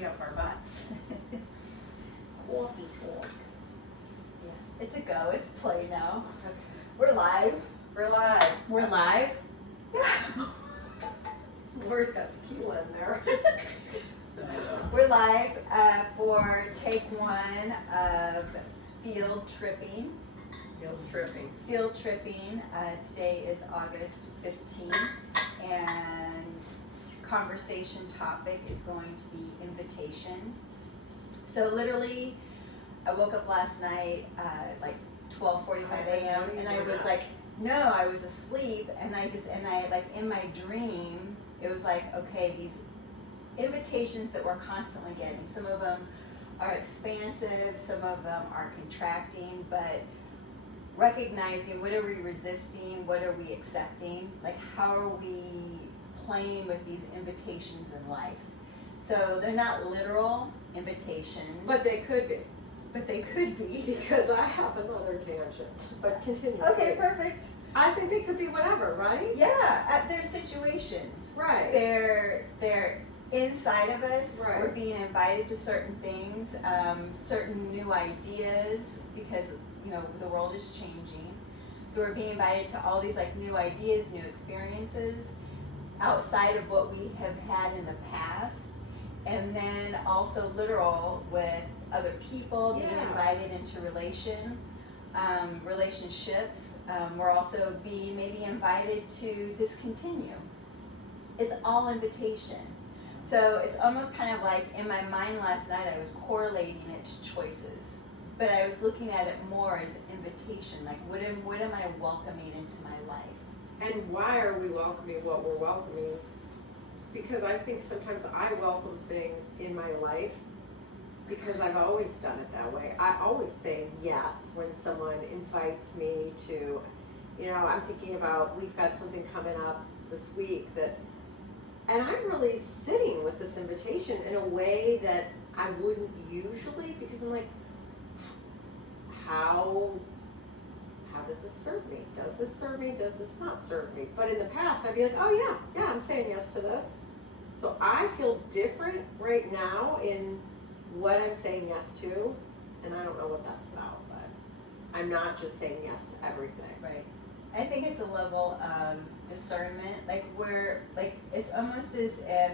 coffee up our butts. Coffee talk. Yeah. It's a go. It's play now. Okay. We're live. We're live. We're live. Yeah. Laurie's got tequila in there. We're live for take one of field tripping. Field tripping. Today is August 15th, and conversation topic is going to be invitation. So literally, I woke up last night like 12:45 a.m. and I was like, no, I was asleep, and I like in my dream, it was like, okay, these invitations that we're constantly getting, some of them are expansive, some of them are contracting, but recognizing what are we resisting, what are we accepting, like how are we playing with these invitations in life. So they're not literal invitations. But they could be. But they could be. Because I have another tangent. But continue. Okay, please. perfect. I think they could be whatever, right? Yeah, there's situations. Right. They're inside of us. Right. We're being invited to certain things, certain new ideas, because the world is changing. So we're being invited to all these like new ideas, new experiences outside of what we have had in the past, and then also literal with other people, being invited into relationships. We're also being maybe invited to discontinue. It's all invitation. So it's almost kind of like in my mind last night I was correlating it to choices, but I was looking at it more as invitation, like what am I welcoming into my life? And why are we welcoming what we're welcoming? Because I think sometimes I welcome things in my life because I've always done it that way. I always say yes when someone invites me to, I'm thinking about, we've got something coming up this week and I'm really sitting with this invitation in a way that I wouldn't usually, because I'm like, how does this serve me? Does this serve me? Does this not serve me? But in the past, I'd be like, oh yeah, I'm saying yes to this. So I feel different right now in what I'm saying yes to, and I don't know what that's about, but I'm not just saying yes to everything. Right. I think it's a level of discernment, it's almost as if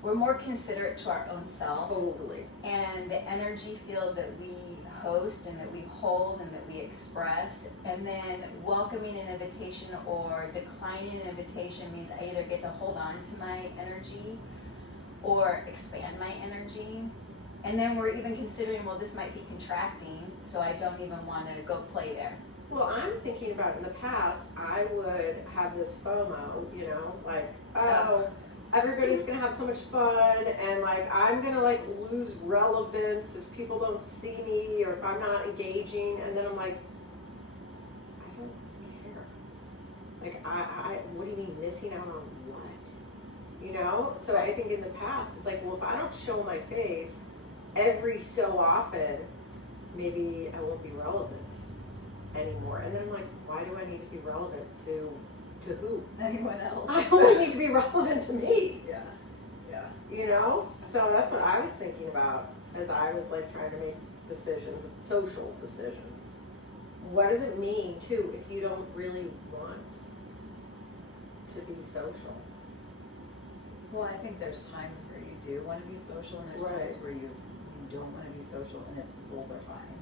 we're more considerate to our own self. Totally. And the energy field that we host and that we hold and that we express, and then welcoming an invitation or declining an invitation means I either get to hold on to my energy or expand my energy. And then we're even considering, well, this might be contracting, so I don't even want to go play there. Well, I'm thinking about in the past, I would have this FOMO, everybody's gonna have so much fun, and I'm gonna lose relevance if people don't see me or if I'm not engaging, and then I'm like, I don't care. I what do you mean missing out on what? So I think in the past it's like, well, if I don't show my face every so often, maybe I won't be relevant anymore. And then I'm like, why do I need to be relevant to who? Anyone else? I only need to be relevant to me. Yeah. So that's what I was thinking about as I was trying to make decisions, social decisions. What does it mean too if you don't really want to be social? Well, I think there's times where you do want to be social, and there's times where you don't want to be social, and both are fine.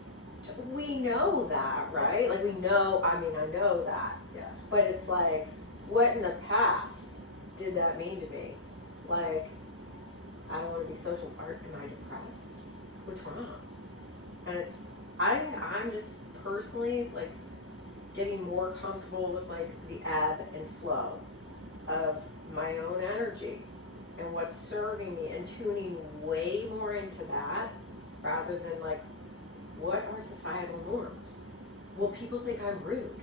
We know that, right? I know that. Yeah. But it's like, what in the past did that mean to me? I don't want to be social. Am I depressed? What's wrong? And I'm just personally getting more comfortable with the ebb and flow of my own energy and what's serving me, and tuning way more into that rather than what are societal norms? Will people think I'm rude?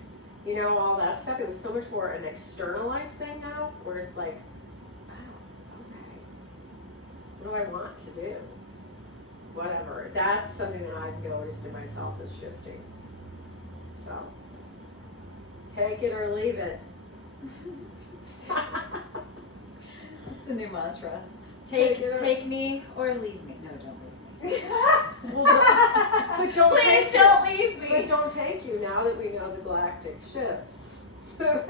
All that stuff. It was so much more an externalized thing now, where it's like, oh, okay. What do I want to do? Whatever. That's something that I've noticed in myself is shifting. So, take it or leave it. That's the new mantra. Take me or leave me. No, don't leave me. But don't Please take don't leave me. But don't take you now that we know the galactic ships are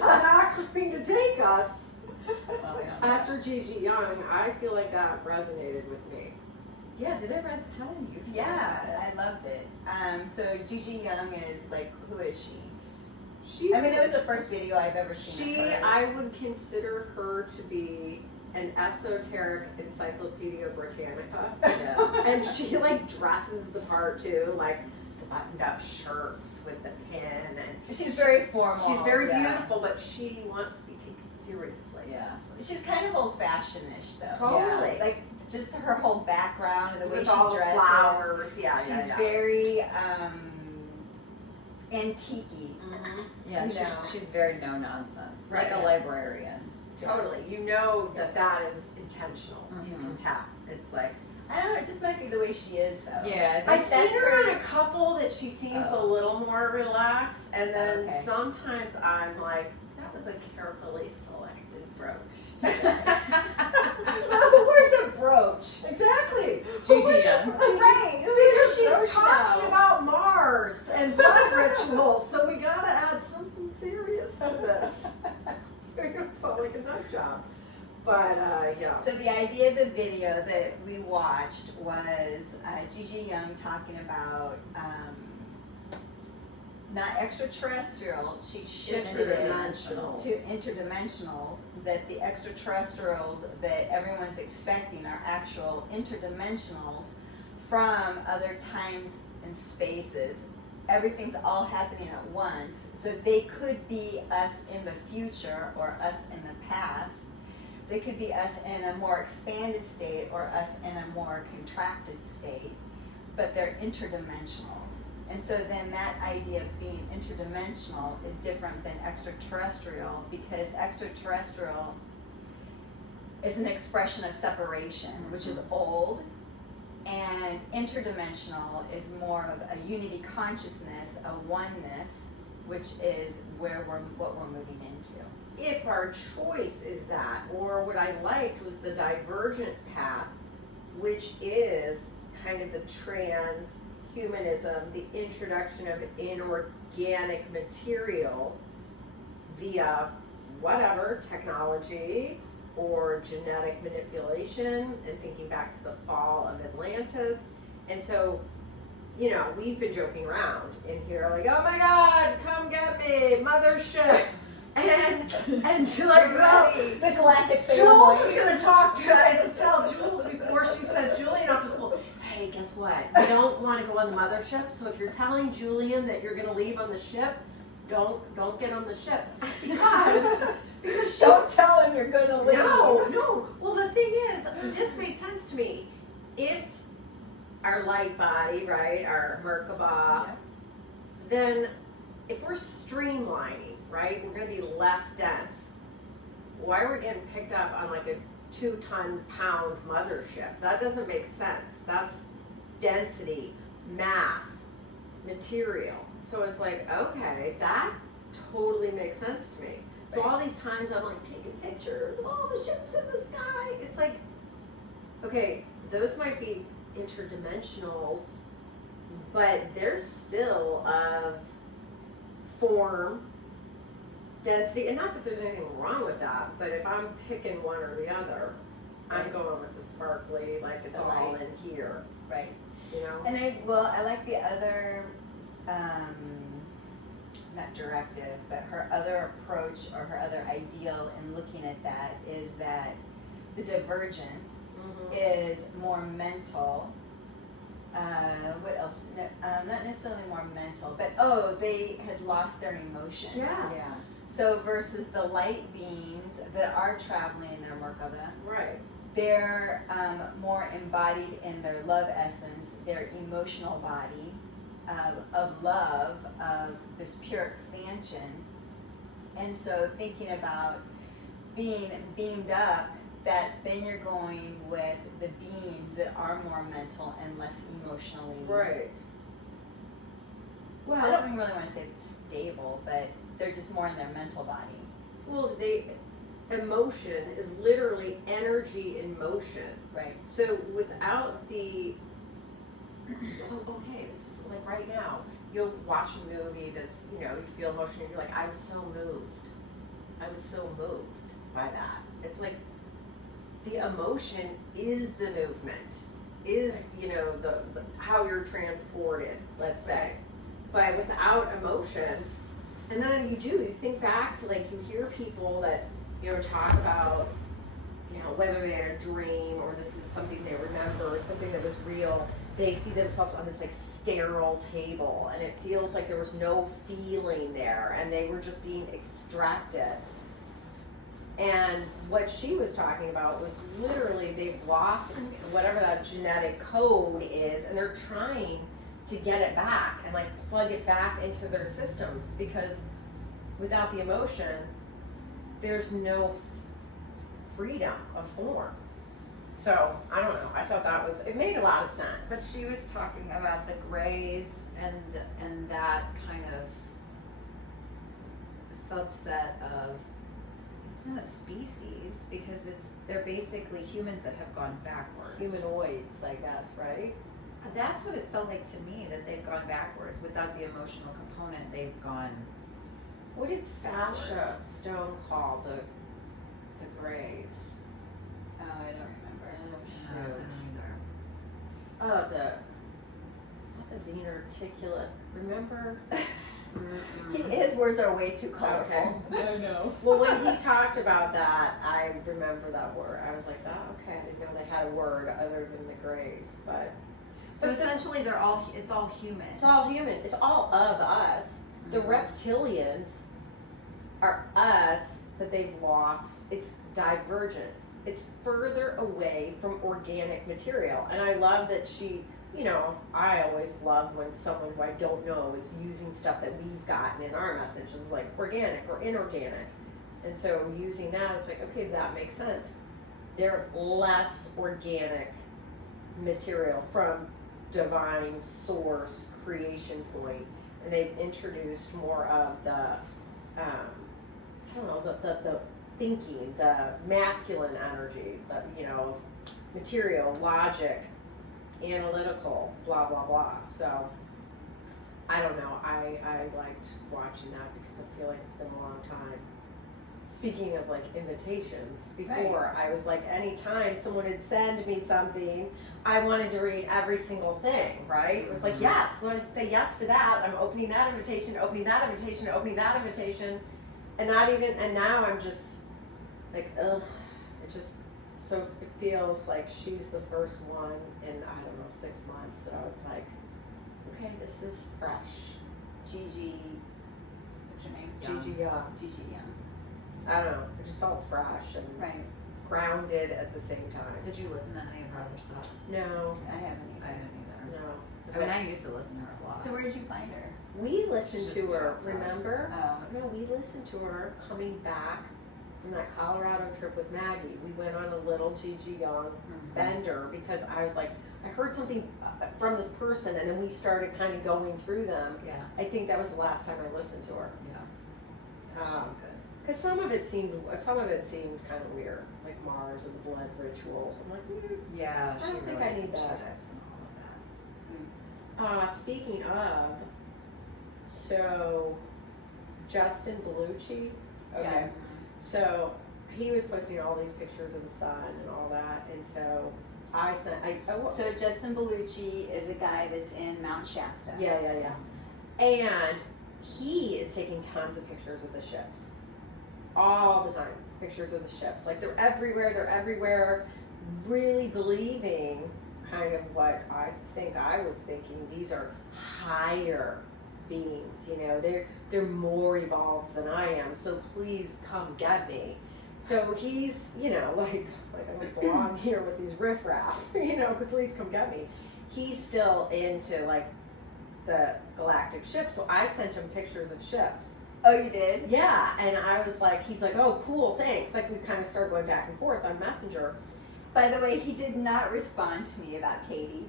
not coming to take us. Well, we don't know. After Gigi Young, I feel like that resonated with me. Yeah, did it resonate? How did you feel? Yeah, I loved it. So Gigi Young is like, who is she? She's, I mean, it was the first video I've ever seen of hers. I would consider her to be an esoteric Encyclopedia Britannica. Yeah. And she like dresses the part too, like the buttoned up shirts with the pin, and She's very formal. she's very yeah. beautiful, but she wants to be taken seriously. Yeah. She's kind of old-fashioned-ish though. Totally. Like just her whole background and the way With she all the dresses. flowers, yeah, She's yeah. very antique-y. Mhm. Yeah, You know. she's very no nonsense. Right. Like a librarian. Totally. You know that is intentional. You Mhm. can tap. It's like, I don't know, it just might be the way she is though. Yeah, I I've think seen that's her very- in a couple that she seems Oh. a little more relaxed, and then Okay. sometimes I'm like, that was a carefully selected brooch. Where's a brooch? Exactly. Gigi Young. Right. Because she's Brooch talking now. about Mars and blood rituals, so we gotta add something serious to this. So it's not like a nut job. But yeah. So the idea of the video that we watched was Gigi Young talking about not extraterrestrial. She shifted it Interdimensional. to interdimensionals. That the extraterrestrials that everyone's expecting are actual interdimensionals from other times and spaces. Everything's all happening at once. So they could be us in the future or us in the past. They could be us in a more expanded state or us in a more contracted state, but they're interdimensionals. And so then that idea of being interdimensional is different than extraterrestrial, because extraterrestrial is an expression of separation, which is old, and interdimensional is more of a unity consciousness, a oneness, which is what we're moving into. If our choice is that, or what I liked was the divergent path, which is kind of the transhumanism, the introduction of inorganic material via whatever technology or genetic manipulation, and thinking back to the fall of Atlantis. And so, you know, we've been joking around in here like, oh my God, come get me, mothership. And you're like, well, The galactic Jules family. is gonna talk to. I had to tell Jules before she sent Julian off to school. Hey, guess what? You don't want to go on the mothership. So if you're telling Julian that you're gonna leave on the ship, don't get on the ship because she, Don't tell him you're going to leave. no. Well, the thing is, this made sense to me. If our light body, right, our Merkaba, Yeah. then if we're streamlining, right, we're going to be less dense. Why are we getting picked up on like a 2-ton-pound mothership? That doesn't make sense. That's density, mass, material. So it's like, okay, that totally makes sense to me. So Right. all these times I'm like taking pictures of all the ships in the sky. It's like, okay, those might be interdimensionals, but they're still of form, density, and not that there's anything wrong with that, but if I'm picking one or the other, I'm Right. going with the sparkly, like it's The all light. in here, Right. you know? And I like the other, not directive, but her other approach or her other ideal in looking at that is that the divergent Mhm. is more mental. What else? Not necessarily more mental, but they had lost their emotion. Yeah, Yeah. So versus the light beings that are traveling in their Merkaba, right. they're more embodied in their love essence, their emotional body of love, of this pure expansion. And so thinking about being beamed up, that then you're going with the beings that are more mental and less emotionally. Right. I Well, don't really want to say stable, but they're just more in their mental body. well, emotion is literally energy in motion. Right. So without the, oh, okay, this is like right now, you'll watch a movie that's, you know, you feel emotion and you're like, I was so moved. I was so moved by that. It's like the emotion is the movement, is, you know, the how you're transported, let's say. But without emotion, and then you think back to, like, you hear people that, you know, talk about, you know, whether they had a dream or this is something they remember or something that was real, they see themselves on this like sterile table and it feels like there was no feeling there and they were just being extracted. And what she was talking about was literally they've lost whatever that genetic code is and they're trying to get it back and like plug it back into their systems, because without the emotion there's no freedom of form. So I don't know, I thought that was, it made a lot of sense. But she was talking about the grays and that kind of subset of, it's not a species because they're basically humans that have gone backwards. Humanoids, I guess, right? That's what it felt like to me, that they've gone backwards. Without the emotional component, they've gone. What did Sasha backwards. Stone call the grays? Oh, I don't remember. I don't either. Oh, not the venarticulate. Remember? His words are way too colorful. Okay. I know. Well, when he talked about that, I remember that word. I was like, oh, okay, I didn't know they had a word other than the grays. But So essentially, it's all human. it's all human. It's all of us. The reptilians are us, but they've lost. It's divergent. It's further away from organic material. And I love that she, you know, I always love when someone who I don't know is using stuff that we've gotten in our messages, like organic or inorganic. And so using that, it's like, okay, that makes sense. They're less organic material from divine source creation point, and they've introduced more of the I don't know, the thinking, the masculine energy, the, you know, material, logic, analytical, blah blah blah. So I don't know, I liked watching that because I feel like it's been a long time. Speaking of like invitations, before I was like, anytime someone would send me something, I wanted to read every single thing, right? It was like, yes, when I say yes to that, I'm opening that invitation, opening that invitation, opening that invitation, and not even, and now I'm just like, ugh, it just, so it feels like she's the first one in, I don't know, 6 months that I was like, okay, this is fresh. Gigi, what's her name? Gigi Young. Gigi Young. I don't know, it just felt fresh and Right. grounded at the same time. Did you listen to any of her other stuff? No, I haven't I either. didn't either. no. I mean, I used to listen to her a lot. So where did you find her? We listened She's to just her, good. remember? Oh. No, we listened to her coming back from that Colorado trip with Maggie. We went on a little Gigi Young bender because I was like, I heard something from this person, and then we started kind of going through them. Yeah, I think that was the last time I listened to her. yeah. Um, She's good. Because some of it seemed kind of weird, like Mars and the blood rituals. I'm like, Yeah, I don't think I need that. She dives into all of that. Speaking of, so Justin Bellucci, okay, Yeah. so he was posting all these pictures of the sun and all that, and so I sent, So Justin Bellucci is a guy that's in Mount Shasta. yeah, and he is taking tons of pictures of the ships, all the time, pictures of the ships, like they're everywhere, really believing kind of what I think I was thinking. These are higher beings, you know, they're more evolved than I am, so please come get me. So he's, you know, like I don't belong here with these riffraff, you know, please come get me. He's still into like the galactic ships, so I sent him pictures of ships. Oh, you did? Yeah, and I was like, he's like, oh, cool, thanks. Like we kind of started going back and forth on Messenger. By the way, he did not respond to me about Katie.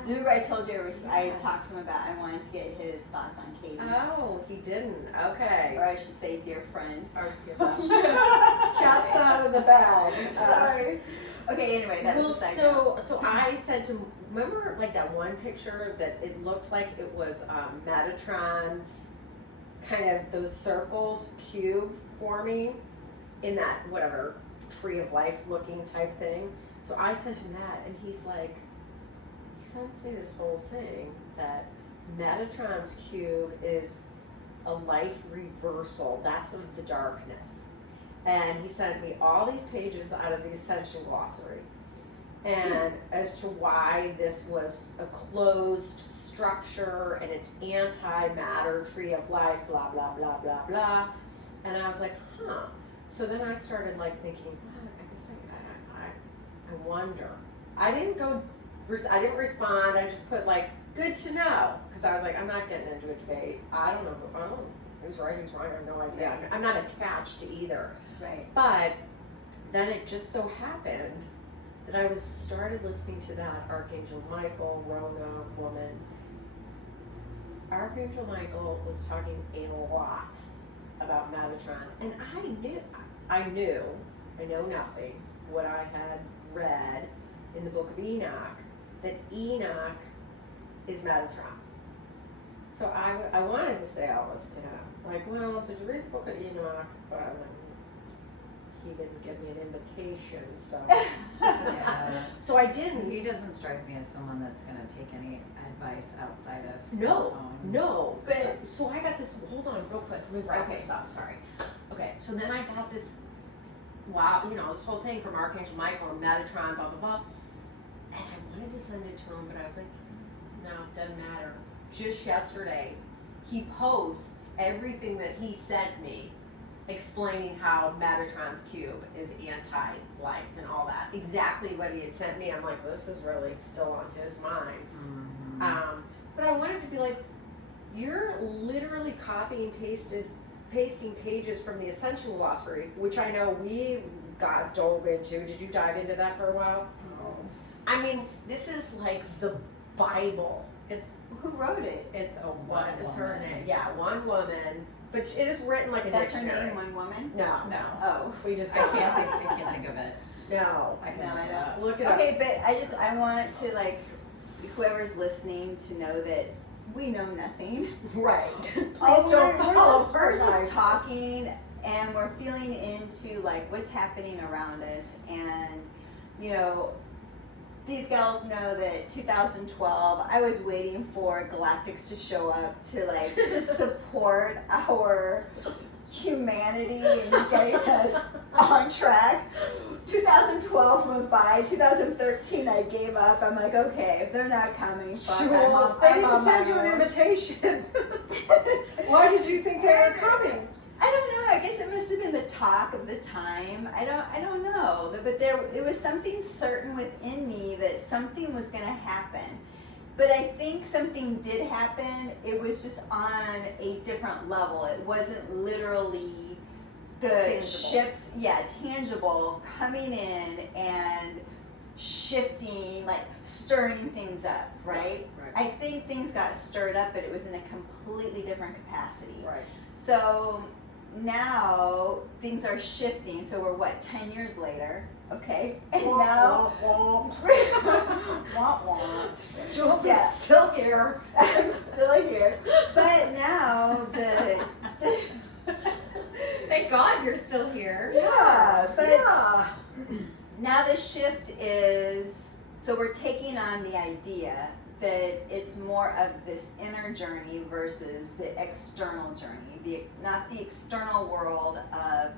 Remember I told you I talked to him about I wanted to get his thoughts on Katie. Oh, he didn't. Okay. Or I should say dear friend. Or cat's out of the bag. Sorry. Okay, anyway, that was a side note. So I said to, remember like that one picture that it looked like it was Metatron's kind of those circles, cube forming in that whatever tree of life looking type thing. So I sent him that and he's like, he sends me this whole thing that Metatron's cube is a life reversal. That's of the darkness. And he sent me all these pages out of the Ascension Glossary. And as to why this was a closed structure and it's anti-matter, tree of life, blah, blah, blah, blah, blah. And I was like, huh. So then I started like thinking, I guess I wonder. I didn't respond. I just put like, good to know. Because I was like, I'm not getting into a debate. I don't know who's right, who's wrong. I have no idea. Right. I'm not attached to either. Right. But then it just so happened that I started listening to that Archangel Michael, Rona woman. Archangel Michael was talking a lot about Metatron, and I know nothing, what I had read in the book of Enoch, that Enoch is Metatron. So I wanted to say all this to him, like, well, did you read the book of Enoch? But I was like, he didn't give me an invitation, so. Yeah. So I didn't. He doesn't strike me as someone that's going to take any advice outside of No, his own. no. But- So I got this, hold on real quick, let me wrap Okay. this up, sorry. Okay, so then I got this, wow, this whole thing from Archangel Michael and Metatron, blah, blah, blah. And I wanted to send it to him, but I was like, no, it doesn't matter. Just yesterday, he posts everything that he sent me, explaining how Metatron's cube is anti-life and all that. Exactly what he had sent me. I'm like, this is really still on his mind. Mm-hmm. But I wanted to be like, you're literally copying pasting pages from the Ascension Glossary, which I know we dove into. Did you dive into that for a while? Oh. I mean, this is like the Bible. Who wrote it? It's a What one is woman. her name? Yeah, one woman. But it is written like a That's her dictionary. name, one woman? No. No. Oh. We just I can't think of it. No. I can No, look I it don't. up. Look it up. Okay, but I want to like, whoever's listening to know that we know nothing. Right. Please Oh, don't fall we're for just lies. talking and we're feeling into like what's happening around us, and these gals know that 2012 I was waiting for Galactics to show up to like just support our humanity and getting us on track. 2012 went by. 2013 I gave up. I'm like, okay, if they're not coming, fuck, Jules, they I'm didn't on send my you an own. invitation. Why did you think they were coming? I don't know. I guess it must have been the talk of the time. I don't know. But it was something certain within me that something was going to happen. But I think something did happen. It was just on a different level. It wasn't literally the Tangible. ships, tangible, coming in and shifting, like stirring things up, right? Right. I think things got stirred up, but it was in a completely different capacity. Right. So now things are shifting. So we're 10 years later, okay? And now womp womp. Jules Yeah. is still here. I'm still here. But now the Thank God you're still here. but Yeah. now the shift is, so we're taking on the idea that it's more of this inner journey versus the external journey, not the external world of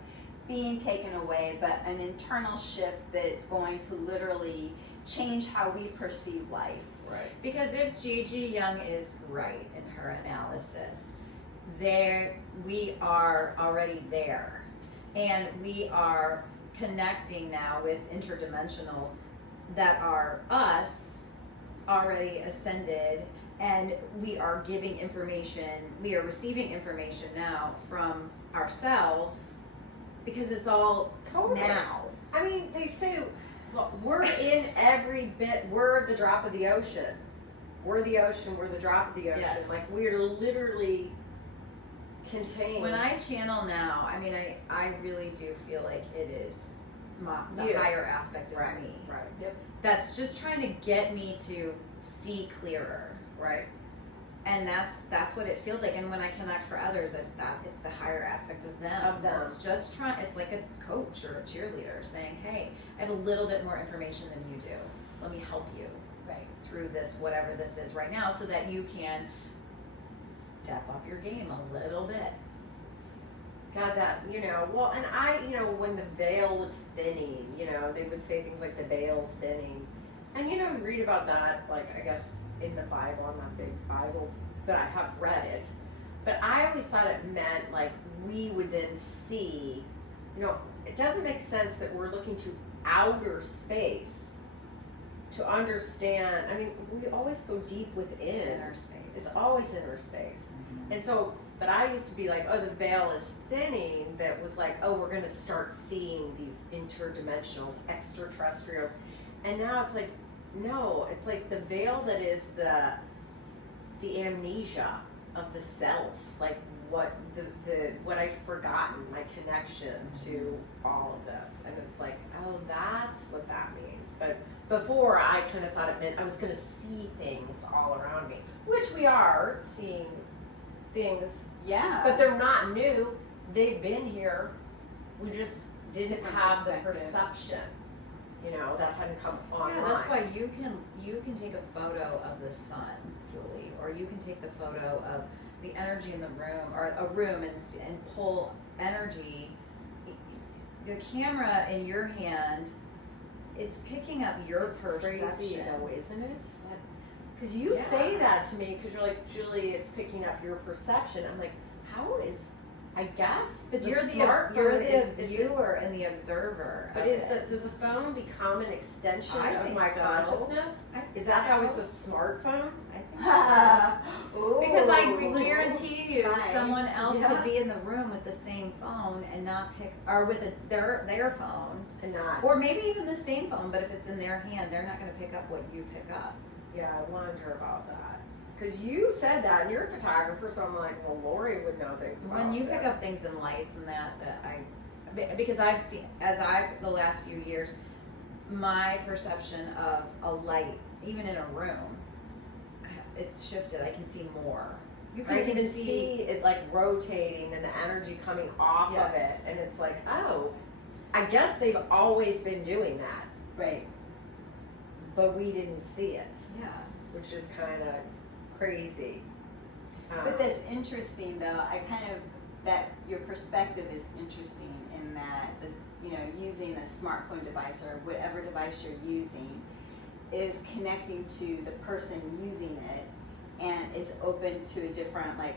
being taken away, but an internal shift that's going to literally change how we perceive life. Right. Because if Gigi Young is right in her analysis, we are already there, and we are connecting now with interdimensionals that are us already ascended, and we are giving information, we are receiving information now from ourselves, because it's all Totally. now. I mean, they say, look, we're in every bit, we're the drop of the ocean. we're the ocean, we're the drop of the ocean. Yes. Like we're literally contained. When I channel now, I mean, I really do feel like it is the You. higher aspect of Right, me. right, Yep. That's just trying to get me to see clearer. right. And that's what it feels like. And when I connect for others, it's the higher aspect of them. Of them. That's just trying. It's like a coach or a cheerleader saying, "Hey, I have a little bit more information than you do. Let me help you Right. through this, whatever this is right now, so that you can step up your game a little bit." God, that, well, and I, when the veil was thinning, they would say things like the veil's thinning. And, you read about that, like, I guess, in the Bible. I'm not a big Bible, but I have read it. But I always thought it meant, like, we would then see, it doesn't make sense that we're looking to outer space to understand. I mean, we always go deep within. It's inner space. It's always inner space. And so, but I used to be like, oh, the veil is thinning. That was like, oh, we're going to start seeing these interdimensionals, extraterrestrials. And now it's like, no, it's like the veil that is the amnesia of the self, like what what I've forgotten, my connection to all of this. And it's like, oh, that's what that means. But before, I kind of thought it meant I was going to see things all around me, which we are seeing things, Yeah. but they're not new. They've been here. We just didn't Different have the perspective. perception, that hadn't come online. Yeah, that's why you can take a photo of the sun, Julie, or you can take the photo of the energy in the room, or a room, and pull energy. The camera in your hand, it's picking up your perception. Crazy though, isn't it? Because you Yeah. say that to me because you're like, Julie, it's picking up your perception. I'm like, how is? I guess. But the you're the smartphone is viewer and the observer. But of is it. does the phone become an extension I of think my so. consciousness? I think Is that how it's so. a smartphone? I think so. Ooh. Because I guarantee you, Right. someone else Yeah. could be in the room with the same phone and not pick, or with their phone, And not. or maybe even the same phone, but if it's in their hand, they're not going to pick up what you pick up. Yeah, I wonder about that. Because you said that, and you're a photographer, so I'm like, well, Laurie would know things about When you pick this. up things in lights and because I've seen, the last few years, my perception of a light, even in a room, it's shifted. I can see more. You I can can even see- see it like rotating and the energy coming off of Yes. it, and it's like, oh, I guess they've always been doing that, Right. but we didn't see it, Yeah. which is kind of crazy. But that's interesting, though. That your perspective is interesting in that, using a smartphone device or whatever device you're using is connecting to the person using it and is open to a different, like,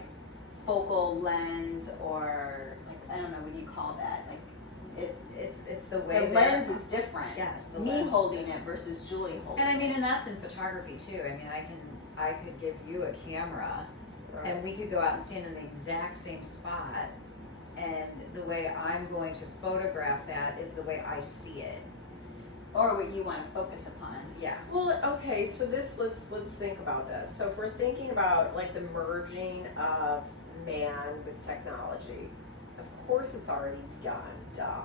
focal lens, or, like, I don't know, what do you call that? Like, It's the way the lens is different. Yes, the Me lens is holding different. it versus Julie holding And I mean, it. and that's in photography too. I mean, I could give you a camera, Right. and we could go out and stand in the exact same spot, and the way I'm going to photograph that is the way I see it. Or what you want to focus upon. Yeah. Well, okay, so let's think about this. So if we're thinking about like the merging of man with technology, of course it's already begun, duh.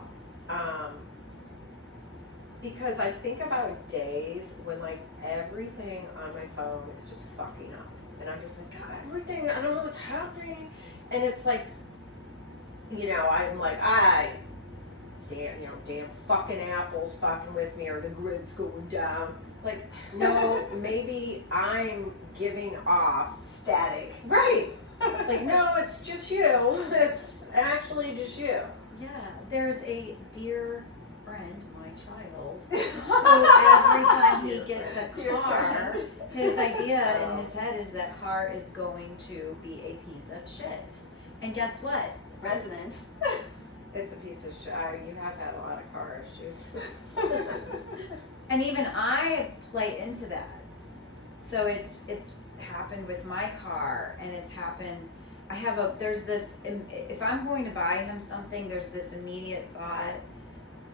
Because I think about days when like everything on my phone is just fucking up, and I'm just like, God, everything, I don't know what's happening, and it's like, I'm like, damn fucking Apple's fucking with me, or the grid's going down. It's like, no, maybe I'm giving off. Static. Right. Like, no, it's just you. It's actually just you. Yeah. There's a dear friend, my child, who every time he gets a Dear car, friend. his idea in his head is that car is going to be a piece of shit. And guess what? Residence. It's a piece of shit. You have had a lot of car issues. And even I play into that. So it's happened with my car, and it's happened. There's this, if I'm going to buy him something, there's this immediate thought,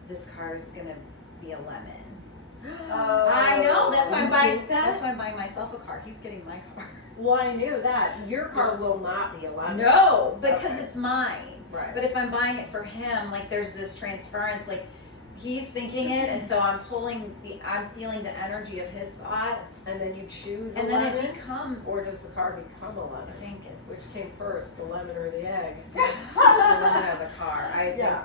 this car is gonna be a lemon. Oh. I know, that's why I'm think that? That's why I'm buying myself a car. He's getting my car. Well, I knew that. Your car will not be allowed. No, because Okay. it's mine. Right. But if I'm buying it for him, like there's this transference, like he's thinking it, and so I'm feeling the energy of his thoughts, And then you choose and 11? then it becomes. Or does the car become 11? I think it. Which came first, the lemon or the egg? The lemon or the car. Yeah.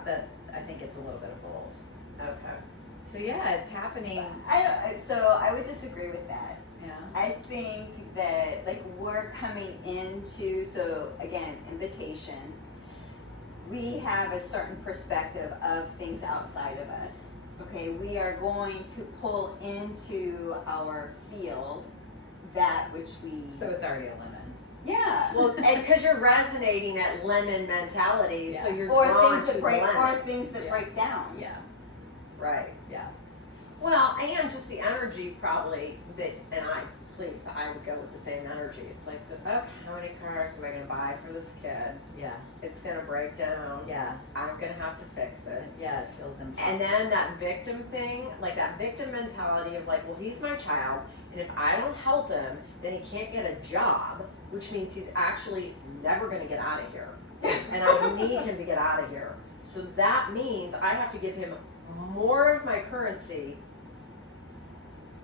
I think it's a little bit of both. Okay. So yeah, it's happening. So I would disagree with that. Yeah. I think that like we're coming into, so again, invitation. We have a certain perspective of things outside of us. Okay, we are going to pull into our field that which we. So it's already a lemon. Yeah. Well, and because you're resonating at lemon mentality, Yeah. so you're or drawn things to that break, the or lemon. things that Yeah. break down. Yeah. Right. Yeah. Well, and just the energy probably that, and I would go with the same energy. It's like, okay, how many cars am I going to buy for this kid? Yeah. It's going to break down. Yeah. I'm going to have to fix it. Yeah. It feels impossible. And then that victim thing, like that victim mentality of like, well, he's my child, and if I don't help him, then he can't get a job, which means he's actually never going to get out of here. And I need him to get out of here. So that means I have to give him more of my currency.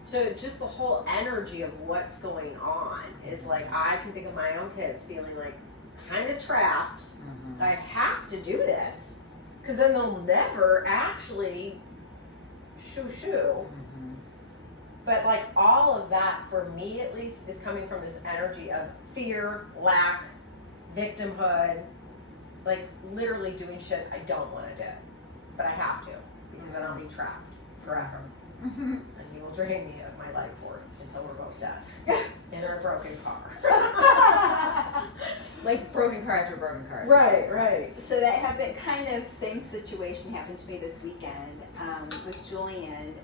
So just the whole energy of what's going on is like, I can think of my own kids feeling like kind of trapped. Mhm. I have to do this because then they'll never actually shoo. Mhm. But like all of that for me at least is coming from this energy of fear, lack, victimhood, like literally doing shit I don't want to do, but I have to because then I'll be trapped forever. Mhm. And he will drain me of my life force until we're both dead in our broken car. Like broken car after broken car. Right. So that happened, kind of same situation happened to me this weekend with Julian.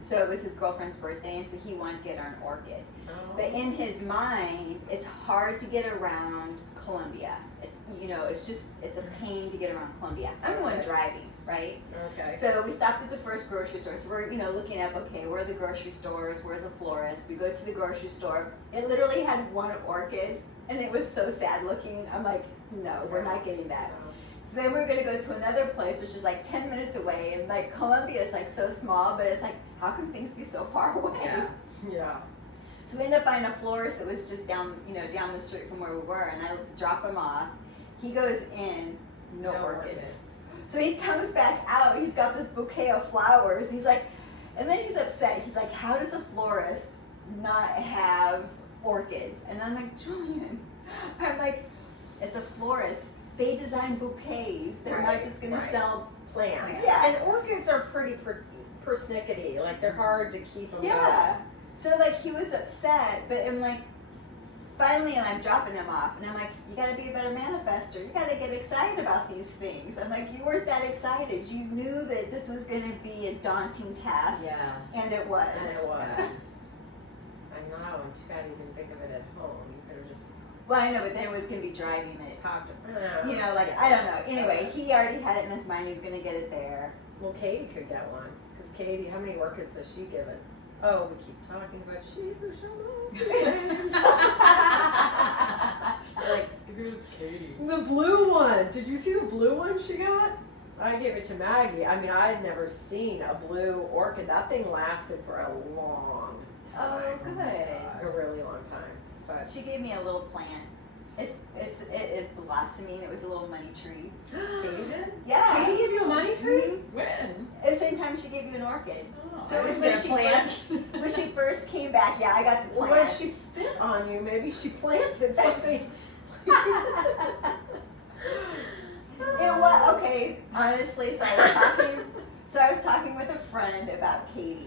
So it was his girlfriend's birthday, and so he wanted to get her an orchid. But in his mind, it's hard to get around Columbia. It's a pain to get around Columbia. I'm the one Okay. driving, right? Okay. So we stopped at the first grocery store. So we're, looking up, okay, where are the grocery stores? Where's a florist? We go to the grocery store. It literally had one orchid, and it was so sad looking. I'm like, no, we're not getting that. So then we're gonna go to another place, which is like 10 minutes away, and like Columbia is like so small, but it's like, how can things be so far away? Yeah. So we ended up finding a florist that was just down the street from where we were, and I drop him off. He goes in, no orchids. So he comes back out, he's got this bouquet of flowers. He's like, and then he's upset. He's like, how does a florist not have orchids? And I'm like, Julian, it's a florist. They design bouquets. They're not just going to sell plants. Yeah. And orchids are pretty persnickety. Like they're hard to keep them Yeah. So like he was upset, but I'm like, finally, and I'm dropping him off, and I'm like, you got to be a better manifester. You got to get excited about these things. I'm like, you weren't that excited. You knew that this was going to be a daunting task, Yeah. and it was. And it was. Yeah. I know. And too bad you didn't think of it at home. You could have just Well, I know, but then it was going to be driving it. popped it. I don't know. Anyway, he already had it in his mind. He was going to get it there. Well, Katie could get one. Because Katie, how many orchids has she given? Oh, we keep talking about she for so long. Like, who's Katie? The blue one. Did you see the blue one she got? I gave it to Maggie. I mean, I had never seen a blue orchid. That thing lasted for a long time. Oh, good. A really long time. But She gave me a little plant. It is blossoming. It was a little money tree. Katie did? Yeah. Katie gave you a money tree? When? At the same time, she gave you an orchid. Oh, So I it was didn't when get a she plant. When she first came back, yeah, I got the Well, plant. when she spit on you, maybe she planted something. Okay, honestly, so I was talking with a friend about Katie.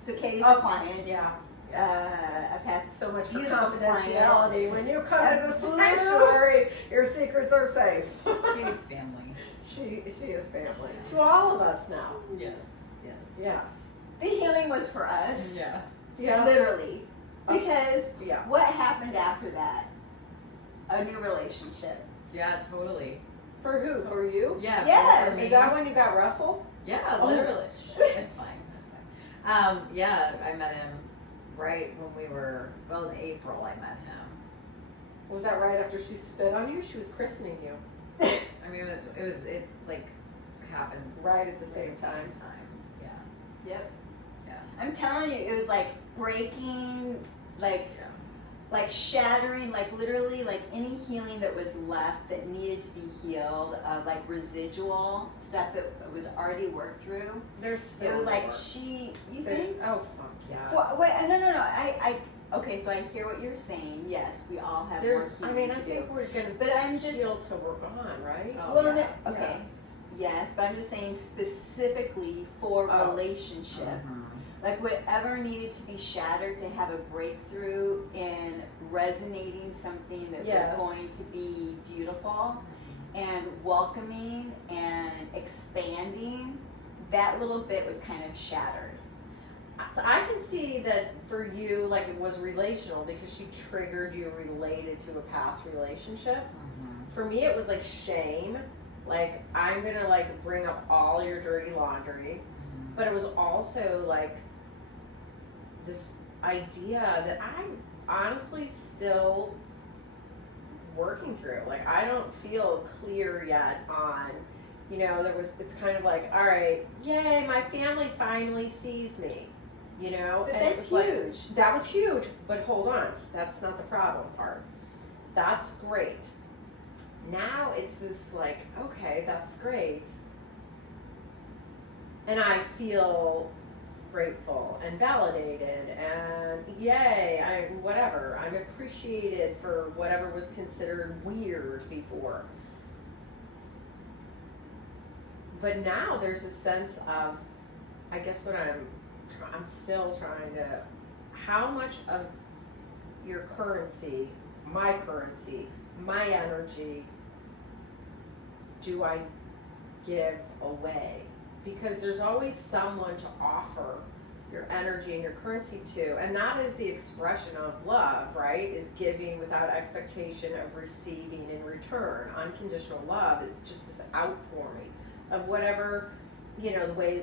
So Katie's a client. Yeah. A past So much for beautiful confidentiality. When you come to the Absolutely. sanctuary, your secrets are safe. Katie's family. She is family. To all of us now. Yes. Yes. Yeah. The healing was for us. Yeah. Yeah. Literally. Because Yeah. what happened after that? A new relationship. Yeah, totally. For who? For you? Yeah. Yes. For me. Is that when you got Russell? Yeah, Oh. literally. It's fine. That's fine. Yeah, I met him right when we were, well, in April I met him. Was that right after she spit on you? She was christening you. I mean, it like happened Right at the same at the time. same time. Yeah. Yep. Yeah. I'm telling you, it was like breaking, like Yeah. like shattering, like literally like any healing that was left that needed to be healed, like residual stuff that was already worked through. There's still It was like more. you think? Oh fuck yeah. Wait, no. Okay, so I hear what you're saying. Yes, we all have There's, more I healing mean, I to do. think we're gonna But I'm just heal till we're gone, right? Oh, well, yeah. no, okay, yes, but I'm just saying specifically for Oh. relationship. Mhm. Like whatever needed to be shattered to have a breakthrough in resonating something that Yes. was going to be beautiful and welcoming and expanding, that little bit was kind of shattered. So I can see that for you, like it was relational because she triggered you related to a past relationship. Mhm. For me, it was like shame. Like I'm gonna like bring up all your dirty laundry, Mhm. but it was also like this idea that I'm honestly still working through. Like I don't feel clear yet on, it's kind of like, all right, yay, my family finally sees me, But and it that's was like, huge. that was huge, but hold on, that's not the problem part. That's great. Now it's this like, okay, that's great. And I feel grateful and validated and yay, I'm appreciated for whatever was considered weird before. But now there's a sense of, I guess what I'm still trying to, how much of your currency, my energy, do I give away? Because there's always someone to offer your energy and your currency to, and that is the expression of love, right? Is giving without expectation of receiving in return. Unconditional love is just this outpouring of whatever, the way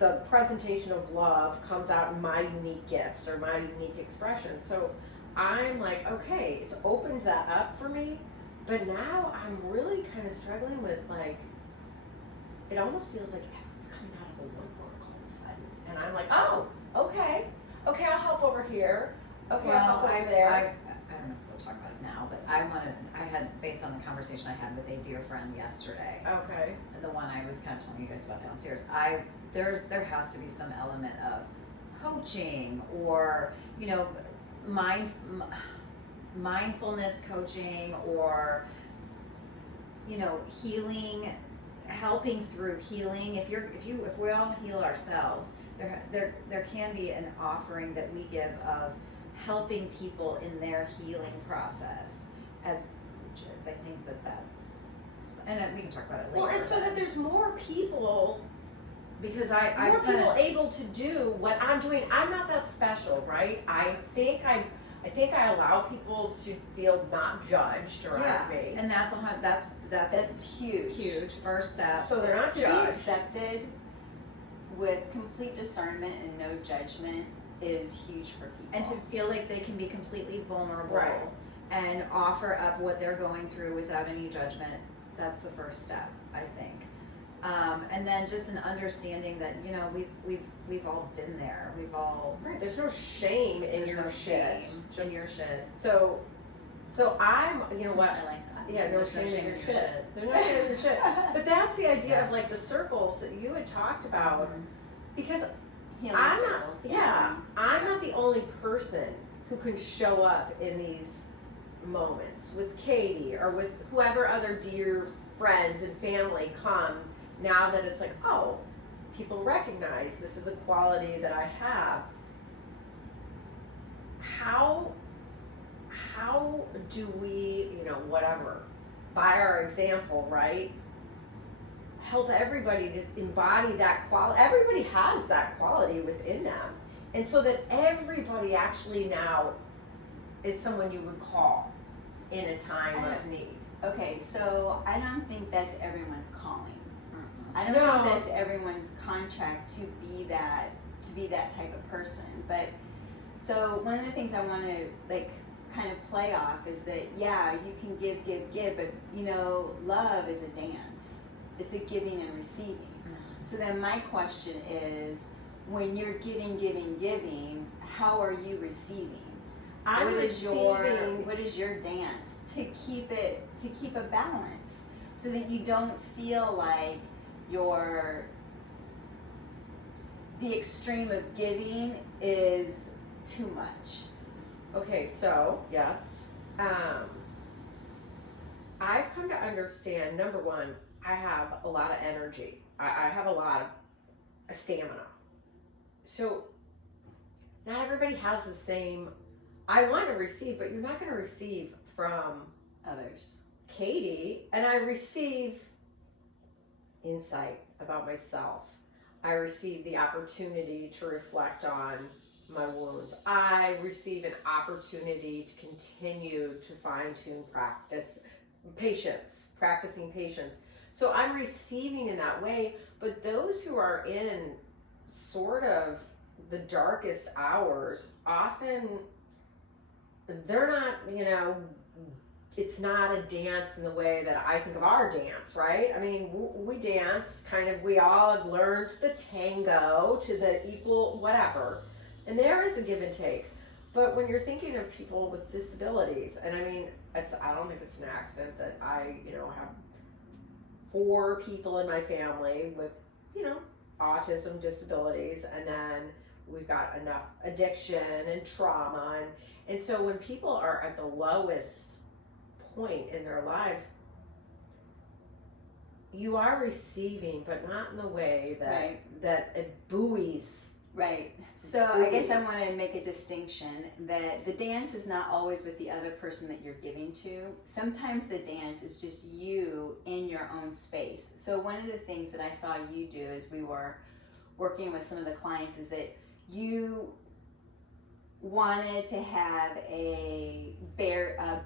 the presentation of love comes out in my unique gifts or my unique expression. So I'm like, okay, it's opened that up for me, but now I'm really kind of struggling with like, it almost feels like everyone's coming out of the woodwork all of a sudden. And I'm like, oh, okay, I'll help over here. Okay, I'll help over there. I don't know if we'll talk about it now, but I had, based on the conversation I had with a dear friend yesterday, Okay. the one I was kind of telling you guys about downstairs, there has to be some element of coaching or, mindfulness coaching or, healing, helping through healing. If we all heal ourselves, there can be an offering that we give of helping people in their healing process as coaches. I think that's, and we can talk about it later. Well, and so that there's more people, because I more spent people able to do what I'm doing. I'm not that special, right? I think I allow people to feel not judged around me. and that's huge. first step. So they're not To be judged. accepted with complete discernment and no judgment is huge for people. And to feel like they can be completely vulnerable Right. and offer up what they're going through without any judgment. That's the first step, I think. And then just an understanding that we've all been there. We've all Right. There's no shame in there's your no shit. shame Just in your shit. So I'm, what? I like that. Yeah, no There's shame in your shit. There's no shame in your shit. But that's the idea of like the circles that you had talked about, because Healing I'm circles. not, I'm not the only person who can show up in these moments with Katie or with whoever other dear friends and family come now that it's like, oh, people recognize this is a quality that I have. How do we, whatever, by our example, right, help everybody to embody that quality? Everybody has that quality within them. And so that everybody actually now is someone you would call in a time of need. Okay, so I don't think that's everyone's calling. I don't No. think that's everyone's contract to be that type of person. But So one of the things I want to like kind of play off is that, yeah, you can give, but you know, love is a dance. It's a giving and receiving. So then my question is, when you're giving, how are you receiving? I'm What receiving. is your dance to keep a balance, so that you don't feel like the extreme of giving is too much. Okay, so yes, I've come to understand. Number one, I have a lot of energy. I have a lot of stamina. So not everybody has the same. I want to receive, but you're not going to receive from Others. Katie, and I receive insight about myself. I receive the opportunity to reflect on my wounds. I receive an opportunity to continue to fine-tune practicing patience. So I'm receiving in that way, but those who are in sort of the darkest hours, often they're not, you know, it's not a dance in the way that I think of our dance, right? I mean, we dance kind of, we all have learned the tango to the equal whatever, and there is a give and take. But when you're thinking of people with disabilities, and I mean, I don't think it's an accident that I, you know, have 4 people in my family with, you know, autism disabilities, and then we've got enough addiction and trauma, and so when people are at the lowest point in their lives, you are receiving, but not in the way that that it buoys. Right. So I guess I want to make a distinction that the dance is not always with the other person that you're giving to. Sometimes the dance is just you in your own space. So one of the things that I saw you do as we were working with some of the clients is that you wanted to have a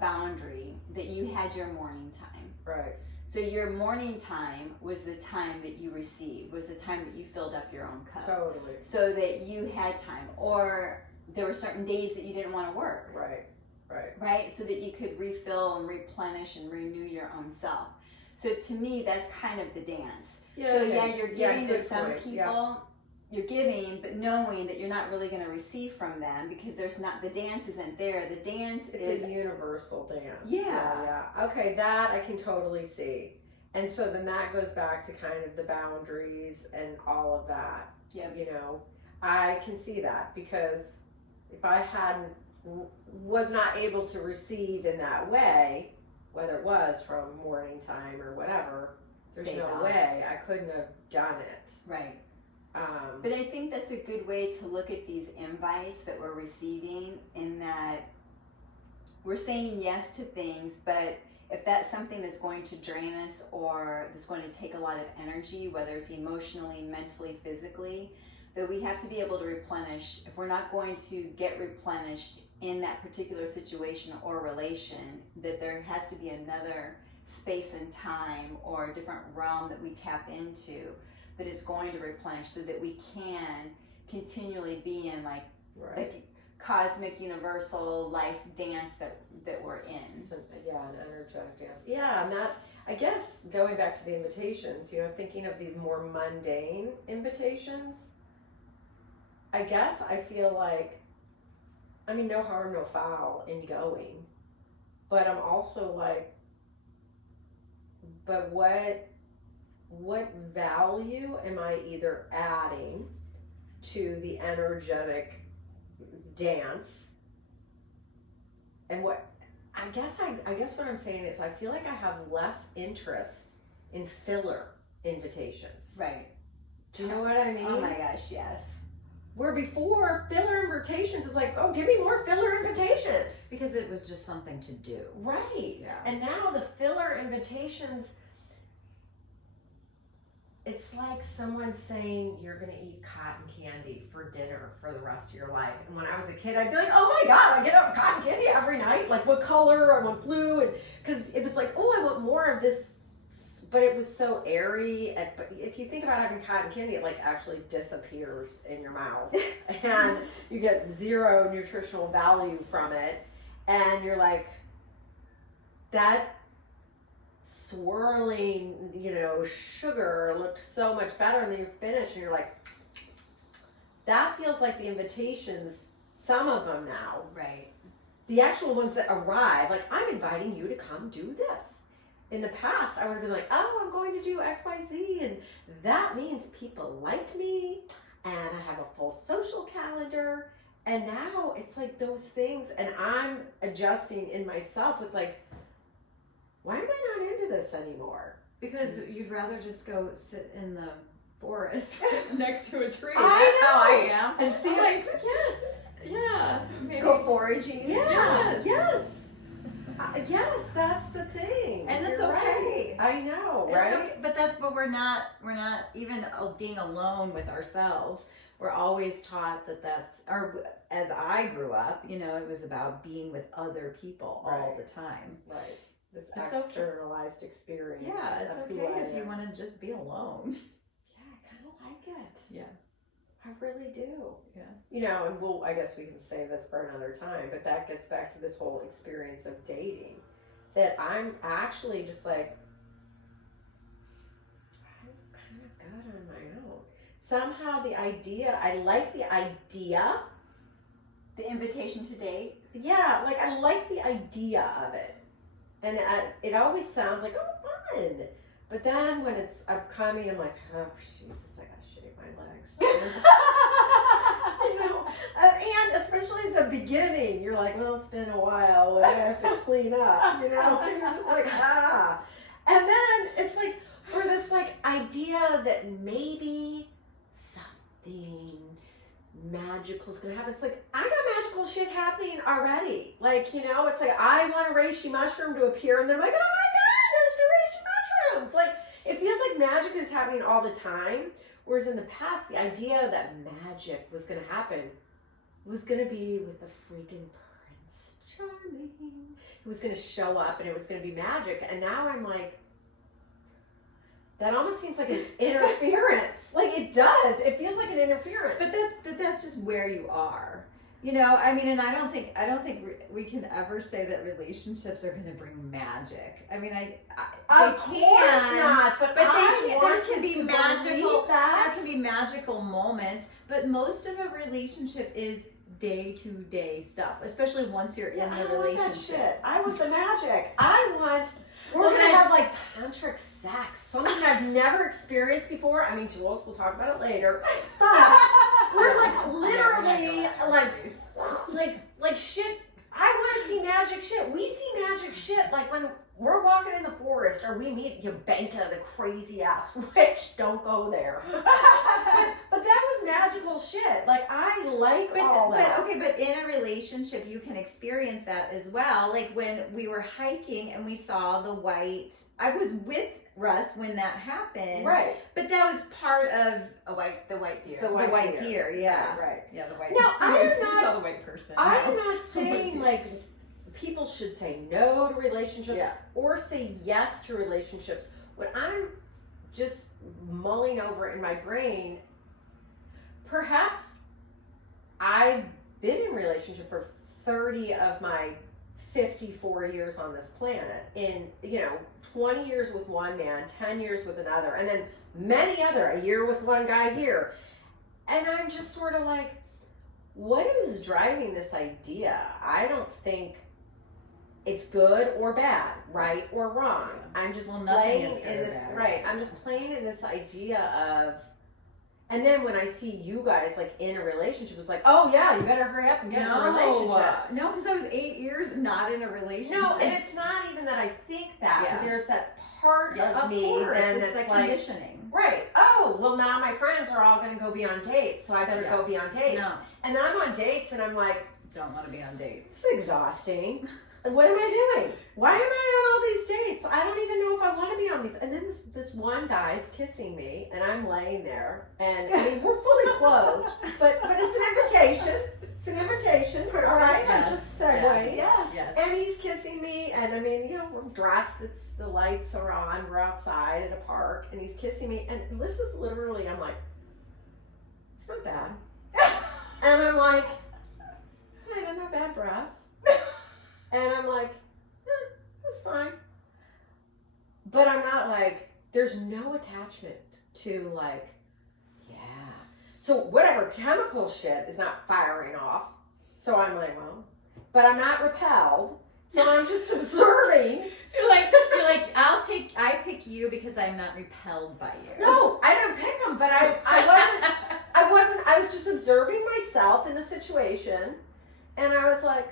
boundary that you had your morning time. Right. So your morning time was the time that you received, was the time that you filled up your own cup. Totally. So that you had time. Or there were certain days that you didn't want to work. Right. Right. Right? So that you could refill and replenish and renew your own self. So to me, that's kind of the dance. Yeah, so okay. yeah, you're giving to good some point. people. Yeah. You're giving, but knowing that you're not really going to receive from them because there's not, the dance isn't there. The dance It's is a universal dance. Yeah. Yeah. Okay, that I can totally see. And so then that goes back to kind of the boundaries and all of that. Yep. You know, I can see that because if I was not able to receive in that way, whether it was from morning time or whatever, there's Days no off. way I couldn't have done it. right. But I think that's a good way to look at these invites that we're receiving, in that we're saying yes to things, but if that's something that's going to drain us or that's going to take a lot of energy, whether it's emotionally, mentally, physically, that we have to be able to replenish. If we're not going to get replenished in that particular situation or relation, that there has to be another space and time or a different realm that we tap into that is going to replenish, so that we can continually be in like cosmic universal life dance that we're in. Yeah, an energetic dance. Yeah, and that, I guess, going back to the invitations, you know, thinking of these more mundane invitations, I guess I feel like, I mean, no harm, no foul in going, but I'm also like, but what value am I either adding to the energetic dance, and what I guess what I'm saying is I feel like I have less interest in filler invitations. Right. Do you know what I mean? Oh my gosh, yes. Where before, filler invitations is like, oh, give me more filler invitations. Because it was just something to do. Right. Yeah. And now the filler invitations, it's like someone saying you're going to eat cotton candy for dinner for the rest of your life. And when I was a kid, I'd be like, oh my God, I get up cotton candy every night. Like, what color? I want blue. And because it was like, oh, I want more of this but it was so airy. But if you think about having cotton candy, it like actually disappears in your mouth, and you get zero nutritional value from it, and you're like, that swirling, sugar looks so much better, and then you finish, and you're like, that feels like the invitations. Some of them now, Right. the actual ones that arrive, like, I'm inviting you to come do this. In the past, I would have been like, oh, I'm going to do X, Y, Z, and that means people like me, and I have a full social calendar, and now it's like those things, and I'm adjusting in myself with like, why am I not into this anymore? Because you'd rather just go sit in the forest next to a tree. I That's how I know. am. And see, like, yes, yeah, maybe. Go foraging. yeah, Yes. yes. Yes, that's the thing. And that's You're okay. Right. I know, It's right? okay, but we're not even being alone with ourselves. We're always taught that's, or as I grew up, it was about being with other people all Right. the time. Right. This It's okay. externalized experience. Yeah, it's of who okay I if you am. want to just be alone. Yeah, I kind of like it. Yeah. I really do. Yeah. And I guess we can save this for another time, but that gets back to this whole experience of dating. That I'm actually just like, I'm kind of good on my own. Somehow I like the idea. The invitation to date. Yeah, like I like the idea of it. And it always sounds like, oh, fun. But then when it's upcoming, I'm like, oh, Jesus, I gotta shave my legs. And especially the beginning, you're like, well, it's been a while, and I have to clean up, and you're just like, ah. And then it's like, for this like idea that maybe something magical is gonna happen. It's like, I got magical shit happening already. Like, it's like, I want a reishi mushroom to appear, and then I'm like, oh my God, there's the reishi mushrooms. Like, it feels like magic is happening all the time. Whereas in the past, the idea that magic was going to happen was going to be with the freaking Prince Charming. It was going to show up and it was going to be magic. And now I'm like, that almost seems like an interference. Like it does. It feels like an interference. But that's just where you are. And I don't think we can ever say that relationships are going to bring magic. I mean, they of can, course not, but there want can be to magical. believe that. There can be magical moments, but most of a relationship is day-to-day stuff, especially once you're in the I don't want that relationship. shit. I want the magic. We're Well, gonna then- have like tantric sex, something I've never experienced before. I mean, Jules, we'll talk about it later. But we're like literally like shit. I want to see magic shit. We see magic shit like when we're walking in the forest or we meet Yabenka, the crazy ass witch. Don't go there. But that was magical shit. Like I like all that. But in a relationship, you can experience that as well. Like when we were hiking and we saw the white. I was with Russ when that happened. Right. But that was part of The white deer. The the white deer. Yeah. Right. Yeah, the white. No, I am You not- saw the white person. I'm No. not saying like people should say no to relationships Yeah. or say yes to relationships. What I'm just mulling over in my brain, perhaps I've been in a relationship for 30 of my 54 years on this planet. In 20 years with one man, 10 years with another, and then many other, a year with one guy here. And I'm just sort of like, what is driving this idea? I don't think it's good or bad, right or wrong. I'm just Well, nothing playing is good in or this, bad. right? I'm just playing in this idea of, and then when I see you guys like in a relationship, it's like, oh yeah, you better hurry up and get in a relationship. No, because I was 8 years not in a relationship. No, and it's not even that I think that, Yeah. but there's that part Yeah, of me course, then it's that's the like, conditioning. right, oh, well now my friends are all going to go be on dates, so I better Yeah. go be on dates. No, And then I'm on dates and I'm like, don't want to be on dates. it's exhausting. What am I doing? Why am I on all these dates? I don't even know if I want to be on these. And then this one guy is kissing me, and I'm laying there, and I mean we're fully clothed, but it's an invitation. It's an invitation. All right, Yes. I'm just saying. driveway. Yeah. Yes. And he's kissing me, and I mean, you know, we're dressed, the lights are on, we're outside at a park, and he's kissing me, and this is literally, I'm like, it's not bad. And I'm like, I don't have bad breath. And I'm like, that's fine. But I'm not like, there's no attachment to like, yeah. So whatever chemical shit is not firing off. So I'm like, well, but I'm not repelled. So I'm just observing. You're like, I pick you because I'm not repelled by you. No, I didn't pick him, but I was just observing myself in the situation. And I was like,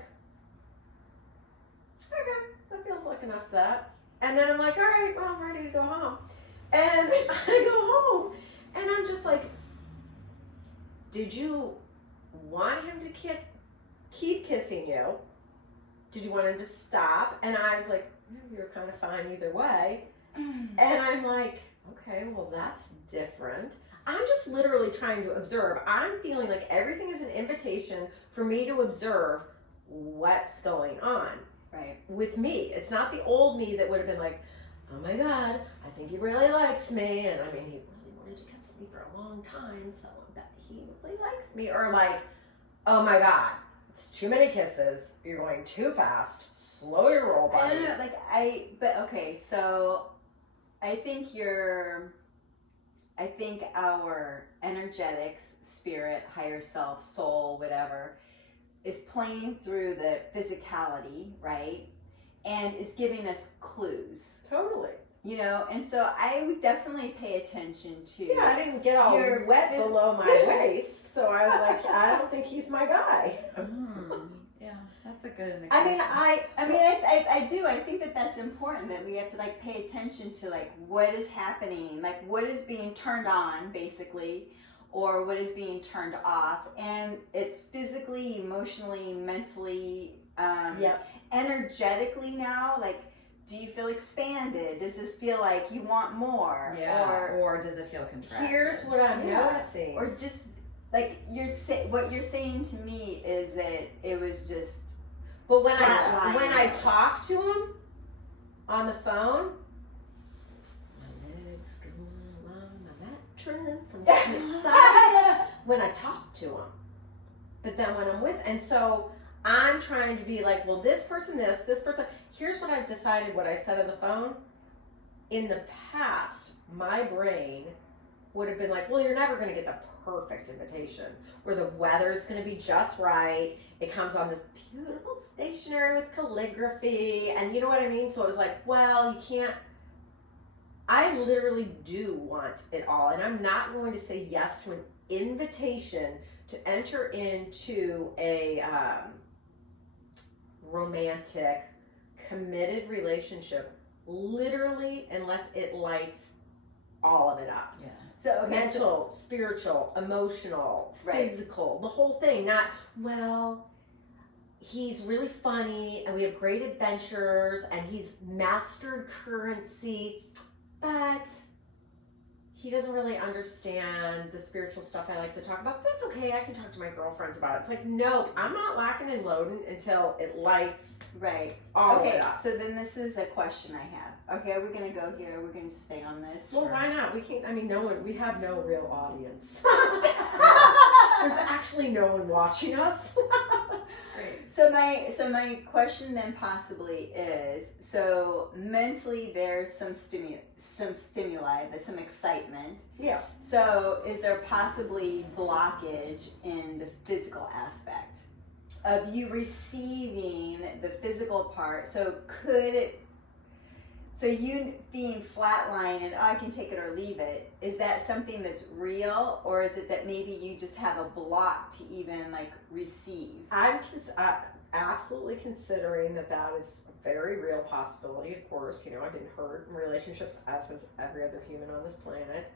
okay, that feels like enough of that. And then I'm like, all right, well, I'm ready to go home. And I go home, and I'm just like, did you want him to keep kissing you? Did you want him to stop? And I was like, you're kind of fine either way. And I'm like, okay, well, that's different. I'm just literally trying to observe. I'm feeling like everything is an invitation for me to observe what's going on. Right. With me. It's not the old me that would have been like, oh my God, I think he really likes me. And I mean, he really wanted to kiss me for a long time, so I bet he really likes me. Or like, oh my God, it's too many kisses. You're going too fast. Slow your roll, buddy. I don't know, but okay, so I think our energetics, spirit, higher self, soul, whatever, is playing through the physicality, right? And is giving us clues. Totally. You know, and so I would definitely pay attention to. Yeah, I didn't get all wet below my waist, so I was like, I don't think he's my guy. Yeah, that's a good indication. I do. I think that that's important, that we have to like pay attention to like what is happening, like what is being turned on, basically, or what is being turned off, and it's physically, emotionally, mentally, energetically now. Like, do you feel expanded? Does this feel like you want more? Yeah. Or does it feel contracted? Here's what I'm noticing. Or just like what you're saying to me is that it was just. But when I talk to him on the phone, my legs going along my mattress, I'm getting excited when I talk to him. But then when I'm with, and so I'm trying to be like, well, this person, this person. Here's what I've decided. What I said on the phone. In the past, my brain would have been like, well, you're never going to get the perfect invitation where the weather's going to be just right. It comes on this beautiful stationery with calligraphy, and you know what I mean? So it was like, well, you can't. I literally do want it all, and I'm not going to say yes to an invitation to enter into a romantic, committed relationship, literally, unless it lights all of it up. Yeah. So mental, spiritual, emotional, physical, the whole thing. Not, well, he's really funny and we have great adventures and he's mastered currency, but he doesn't really understand the spiritual stuff I like to talk about. But that's okay. I can talk to my girlfriends about it. It's like, no, I'm not locking and loading until it lights all of it up. So then this is a question I have. Okay, we're going to go here. We're going to stay on this. Well, why not? We can't, I mean, we have no real audience. There's actually no one watching us. Great. So my question then possibly is, so mentally there's some stimuli, there's some excitement. Yeah. So is there possibly blockage in the physical aspect of you receiving the physical part? So so you being flatline and I can take it or leave it, is that something that's real, or is it that maybe you just have a block to even like receive? I'm absolutely considering that is a very real possibility. Of course, you know, I've been hurt in relationships, as has every other human on this planet.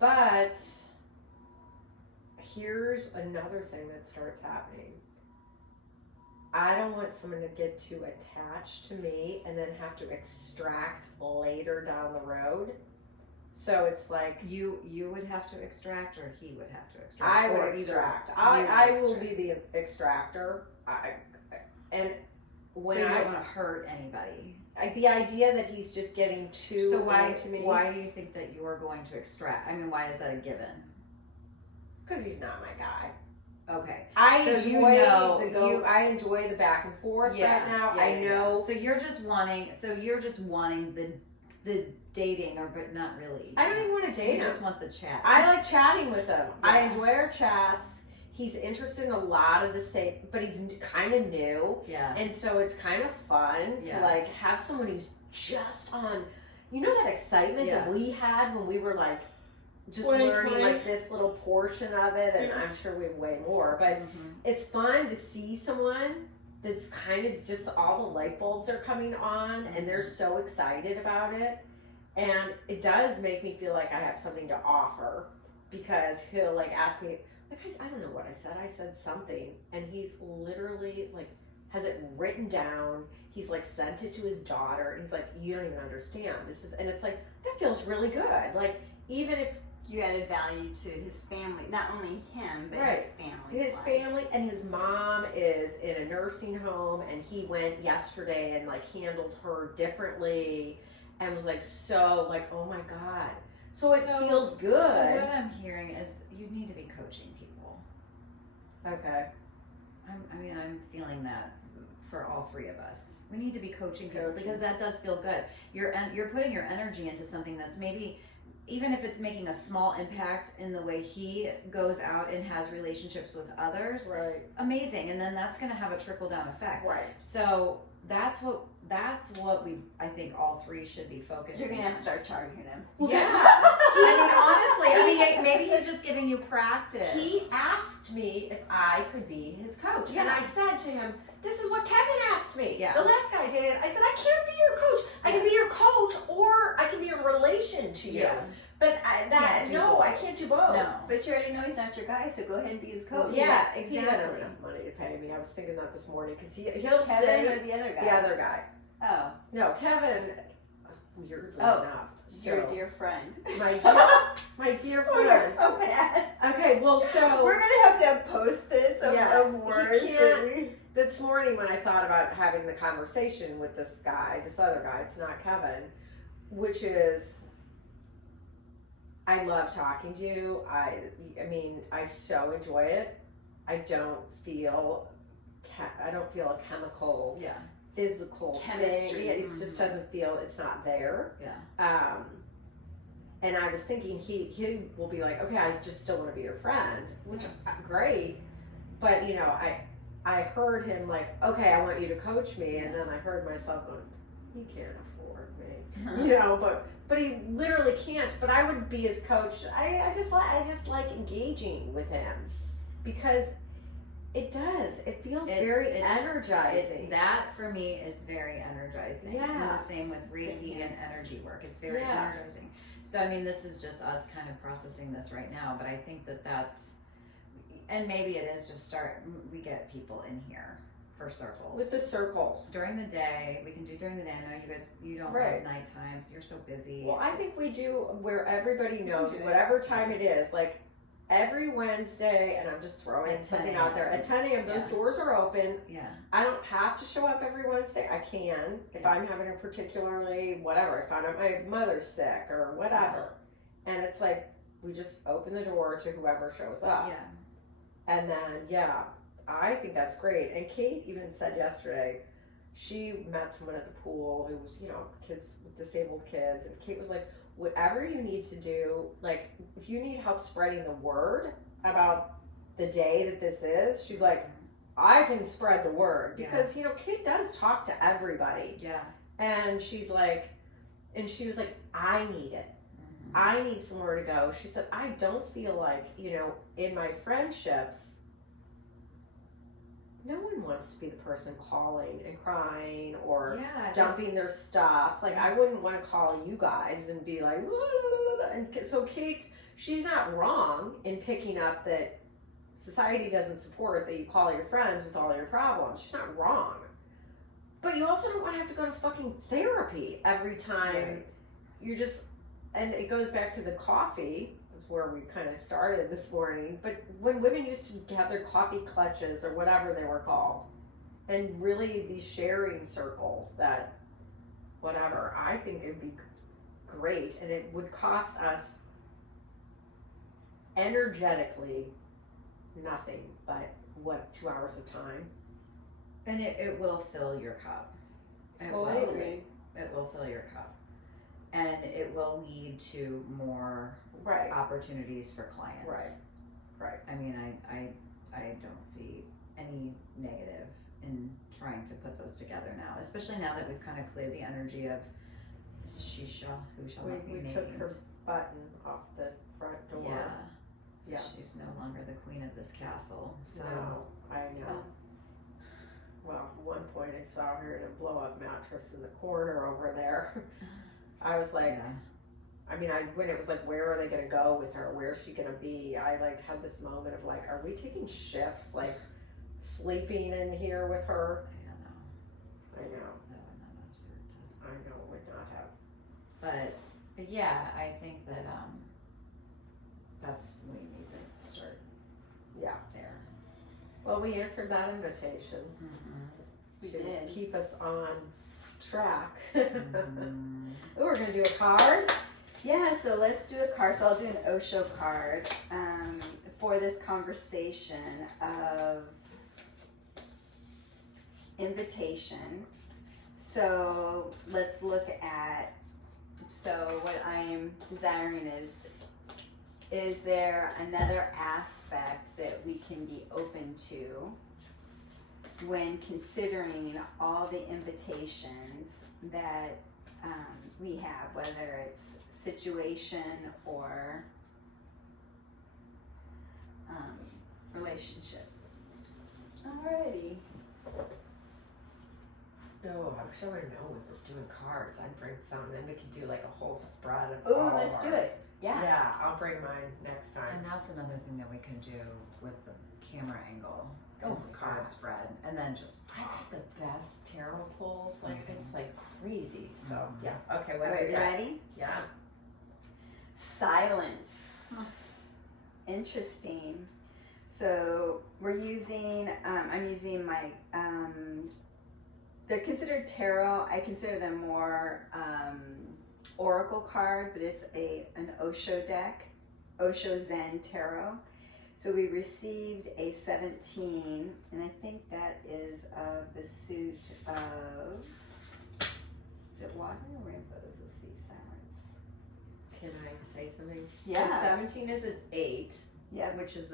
But here's another thing that starts happening. I don't want someone to get too attached to me and then have to extract later down the road. So it's like you would have to extract, or he would have to extract. I would extract. I will be the extractor. and when so you I don't want to hurt anybody. the idea that he's just getting too So why into me. why do you think that you're going to extract? I mean, why is that a given? Because he's not my guy. Okay. I So enjoy you know, I enjoy the back and forth right now. I know. So you're just wanting the dating, but not really. I don't even want to date You him. just want the chat. I like chatting with him. I Yeah. enjoy our chats. He's interested in a lot of the same, but he's kind of new. Yeah. And so it's kind of fun Yeah. to like have someone who's just on, you know, that excitement Yeah. that we had when we were like just 2020. learning like this little portion of it, and Yeah. I'm sure we have way more, but it's fun to see someone that's kind of just all the light bulbs are coming on and they're so excited about it. And it does make me feel like I have something to offer, because he'll like ask me, like, I don't know what I said something, and he's literally like has it written down. He's like sent it to his daughter, and he's like, you don't even understand this is, and it's like, that feels really good. Like, even if You added value to his family, not only him, but Right. his family. his family and his mom is in a nursing home, and he went yesterday and like handled her differently and was like, so like, oh my God. So it feels good. So what I'm hearing is you need to be coaching people. Okay. I'm feeling that for all three of us. We need to be coaching people Coaching. because that does feel good. You're putting your energy into something that's maybe, even if it's making a small impact in the way he goes out and has relationships with others, Right. amazing. And then that's going to have a trickle down effect. Right. So that's what I think all three should be focused You're on. gonna have to start charging him. Yeah. I mean, honestly, maybe he's just giving you practice. He asked me if I could be his coach. Yeah. And I said to him, this is what Kevin asked me. Yeah. The last guy did it. I said, I can't be your coach. I can be your coach, or I can be a relation to you. Yeah. But Can't do both. I can't do both. No. But you already know he's not your guy, so go ahead and be his coach. Yeah, He doesn't have exactly. enough money to pay me. I was thinking that this morning, because he'll Kevin say or the other guy? the other guy. Oh, No, Kevin. Weirdly Oh, enough. your So, dear friend. my dear Oh, you're friend. so bad. Okay, well, so We're gonna have post-its of, Yeah, of words he that can't- we. this morning when I thought about having the conversation with this other guy, it's not Kevin, which is, I love talking to you. I mean, I so enjoy it. I don't feel a chemical, Yeah. physical Chemistry. thing. It just doesn't feel, it's not there. Yeah. And I was thinking he will be like, okay, I just still want to be your friend, which great. But you know, I heard him like, okay, I want you to coach me, and then I heard myself going, he can't afford me, you know. But he literally can't. But I would be his coach. I just like engaging with him, because it feels very energizing. That for me is very energizing. Yeah. And the same with Reiki and energy work. It's very energizing. So I mean, this is just us kind of processing this right now, but I think that's, and maybe it is just we get people in here for circles. With the circles. During the day, we can do during the day. I know you don't Right. work night times. You're so busy. Well, I think we do where everybody knows, do it. whatever time it is, like every Wednesday, and I'm just throwing At 10 something out there, a.m. at 10 a.m. those Yeah. doors are open. Yeah. I don't have to show up every Wednesday. I can if I'm having a particularly whatever. I found out my mother's sick or whatever. And it's like, we just open the door to whoever shows up. Yeah. And then, I think that's great. And Kate even said yesterday, she met someone at the pool who was, disabled kids. And Kate was like, whatever you need to do, like, if you need help spreading the word about the day that this is, she's like, I can spread the word. Because, Kate does talk to everybody. Yeah. And she was like, I need it. I need somewhere to go. She said, I don't feel like, in my friendships, no one wants to be the person calling and crying or dumping their stuff. Like, I wouldn't want to call you guys and be like, and so Kate, she's not wrong in picking up that society doesn't support that you call your friends with all your problems. She's not wrong. But you also don't want to have to go to fucking therapy every time. You're just, and it goes back to the coffee, is where we kind of started this morning. But when women used to have their coffee clutches or whatever they were called, And really these sharing circles that, whatever, I think it'd be great, and it would cost us energetically nothing but 2 hours of time. And it will fill your cup. It Oh, will. I agree. It will fill your cup. And it will lead to more Right. opportunities for clients. Right. I mean, I don't see any negative in trying to put those together now, especially now that we've kind of cleared the energy of who shall not be We named. took her button off the front door. Yeah. So Yeah. she's no longer the queen of this castle. So No, I know. Well, at one point I saw her in a blow-up mattress in the corner over there. I was like, yeah. I mean, when it was like, where are they gonna go with her? Where's she gonna be? I like had this moment of like, are we taking shifts, like sleeping in here with her? I don't know. I know, That would not have served us. I know, it would not have. But yeah, I think that that's we need to start Yeah. there. Well, we answered that invitation We to did. keep us on track. Mm. Oh, we're gonna do a card. Yeah, so let's do a card. So I'll do an Osho card for this conversation of invitation. So let's look at, so what I am desiring is there another aspect that we can be open to when considering all the invitations that we have, whether it's situation or relationship. Alrighty. Oh, I wish I would have known we were doing cards. I'd bring some, then we could do like a whole spread of Ooh, all let's do ours. it. Yeah. Yeah, I'll bring mine next time. And that's another thing that we could do with the camera angle. Oh, Is a card yeah. spread, and then just I've had the best tarot pulls, like it's like crazy. So Mhm. yeah, okay, what Alright, do we you got? ready? Yeah. Silence. Interesting. So we're using, I'm using my, they're considered tarot. I consider them more oracle card, but it's an Osho deck, Osho Zen Tarot. So we received a 17, and I think that is of the suit of, is it water or rainbows? Let's see, silence. Can I say something? Yeah. So 17 is an 8, Yep. which is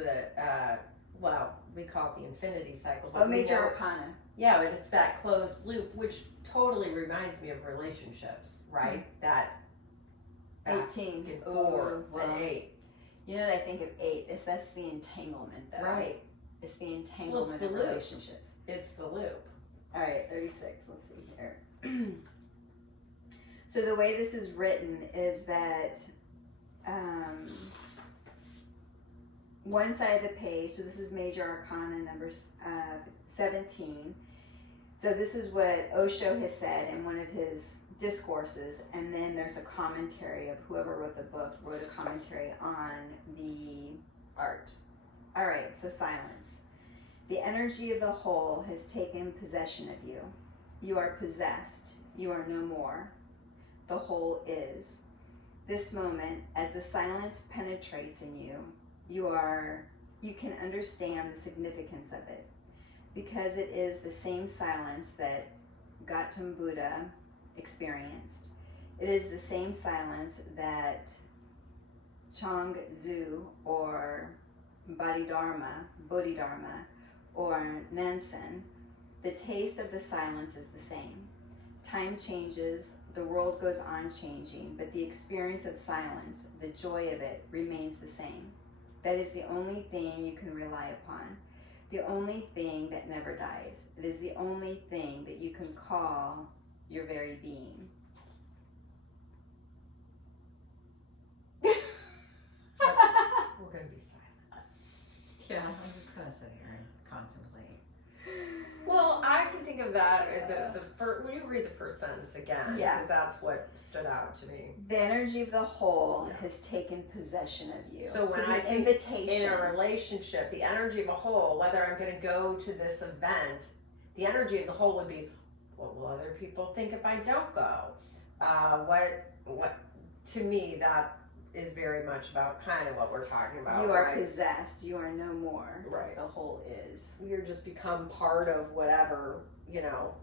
well, we call it the infinity cycle. Oh, but we major know- arcana. Yeah, but it's that closed loop, which totally reminds me of relationships, right? That 18. in Ooh, 4 well, and 8. you know what I think of 8 is that's the entanglement though. Right. It's the entanglement the of loop. relationships. It's the loop. All right, 36. Let's see here. So the way this is written is that one side of the page, so this is Major Arcana number 17. So this is what Osho has said in one of his discourses, and then there's a commentary of whoever wrote the book, wrote a commentary on the art. All right, so silence. The energy of the whole has taken possession of you. You are possessed. You are no more. The whole is. This moment, as the silence penetrates in you, you can understand the significance of it, because it is the same silence that Gautam Buddha experienced. It is the same silence that Chang Tzu or Bodhidharma, or Nansen. The taste of the silence is the same. Time changes, the world goes on changing, but the experience of silence, the joy of it, remains the same. That is the only thing you can rely upon, the only thing that never dies. It is the only thing that you can call your very being. We're going to be silent. yeah. I'm just gonna sit here and contemplate. Well, I can think of that when you read the first sentence again, Yeah. because that's what stood out to me. The energy of the whole Yeah. has taken possession of you. So when the I think invitation, in a relationship, the energy of a whole, whether I'm going to go to this event, the energy of the whole would be, what will other people think if I don't go? What to me, that is very much about kind of what we're talking about. You are right? possessed. You are no more. Right. The whole is. You're just become part of whatever, you know,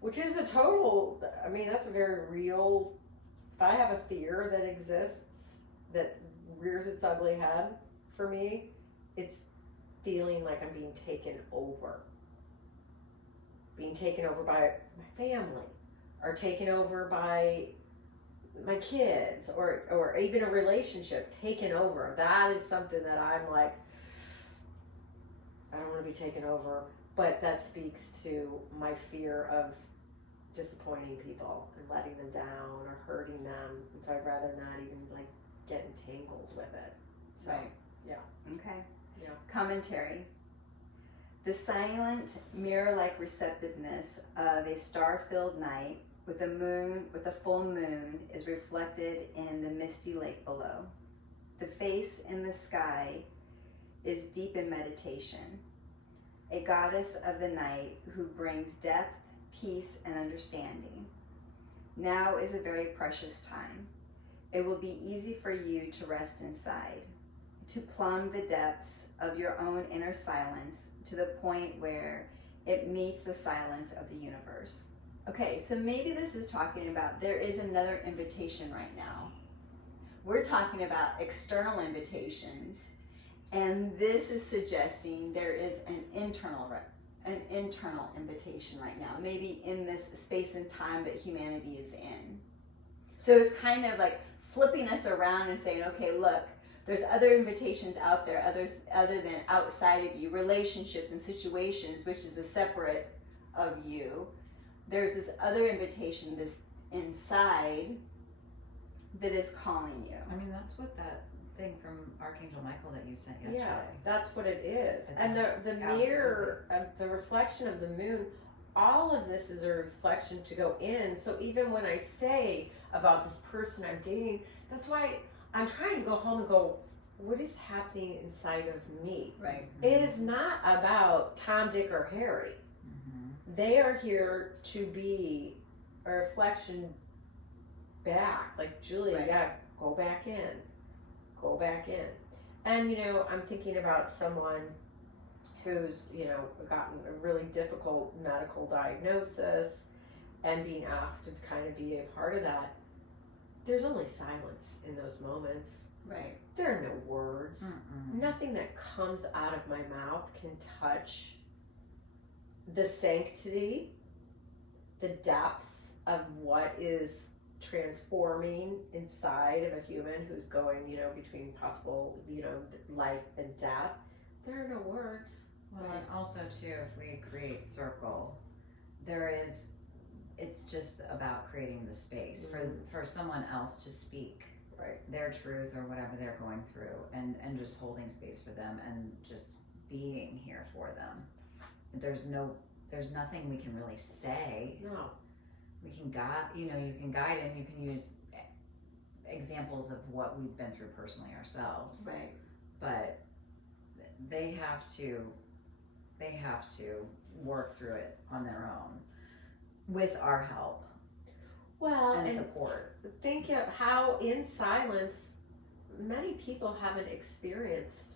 which is a total, I mean, that's a very real, if I have a fear that exists, that rears its ugly head for me, it's feeling like I'm being taken over. Being taken over by my family, or taken over by my kids, or even a relationship taken over. That is something that I'm like, I don't want to be taken over, but that speaks to my fear of disappointing people and letting them down or hurting them, and so I'd rather not even like get entangled with it. So, Right. Yeah. Okay. Yeah. Commentary. The silent, mirror-like receptiveness of a star-filled night with a full moon is reflected in the misty lake below. The face in the sky is deep in meditation, a goddess of the night who brings depth, peace, and understanding. Now is a very precious time. It will be easy for you to rest inside, to plumb the depths of your own inner silence to the point where it meets the silence of the universe. Okay, so maybe this is talking about there is another invitation right now. We're talking about external invitations, and this is suggesting there is an internal invitation right now, maybe in this space and time that humanity is in. So it's kind of like flipping us around and saying, okay, look, there's other invitations out there, other than outside of you, relationships and situations, which is the separate of you. There's this other invitation, this inside, that is calling you. I mean, that's what that thing from Archangel Michael that you sent yesterday. Yeah, that's what it is. It's And the mirror, the reflection of the moon, all of this is a reflection to go in. So even when I say about this person I'm dating, that's why I'm trying to go home and go, what is happening inside of me? Right. It is not about Tom, Dick, or Harry. Mm-hmm. They are here to be a reflection back. Like, Julie, Right. yeah, go back in. Go back in. And, you know, I'm thinking about someone who's, you know, gotten a really difficult medical diagnosis and being asked to kind of be a part of that. There's only silence in those moments. Right. There are no words. Mm-mm. Nothing that comes out of my mouth can touch the sanctity, the depths of what is transforming inside of a human who's going, you know, between possible, you know, life and death. There are no words. Well, and also too, if we create circle, it's just about creating the space for someone else to speak their truth or whatever they're going through, and just holding space for them and just being here for them. There's nothing we can really say. No. We can guide, you can guide, and you can use examples of what we've been through personally ourselves. Right. But they have to work through it on their own with our help. Well, and and support. think of how in silence many people haven't experienced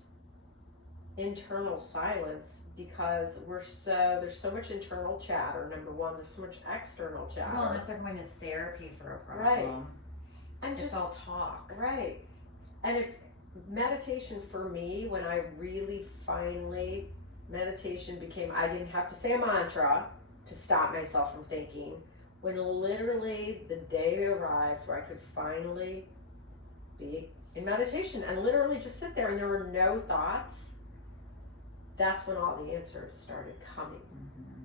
internal silence because there's so much internal chatter. Number one, there's so much external chatter. Well, and if they're going to therapy for a problem, Right. And it's all talk. Right. And if meditation for me, when I really finally, meditation became, I didn't have to say a mantra to stop myself from thinking. When literally the day arrived where I could finally be in meditation and literally just sit there and there were no thoughts, that's when all the answers started coming. Mm-hmm.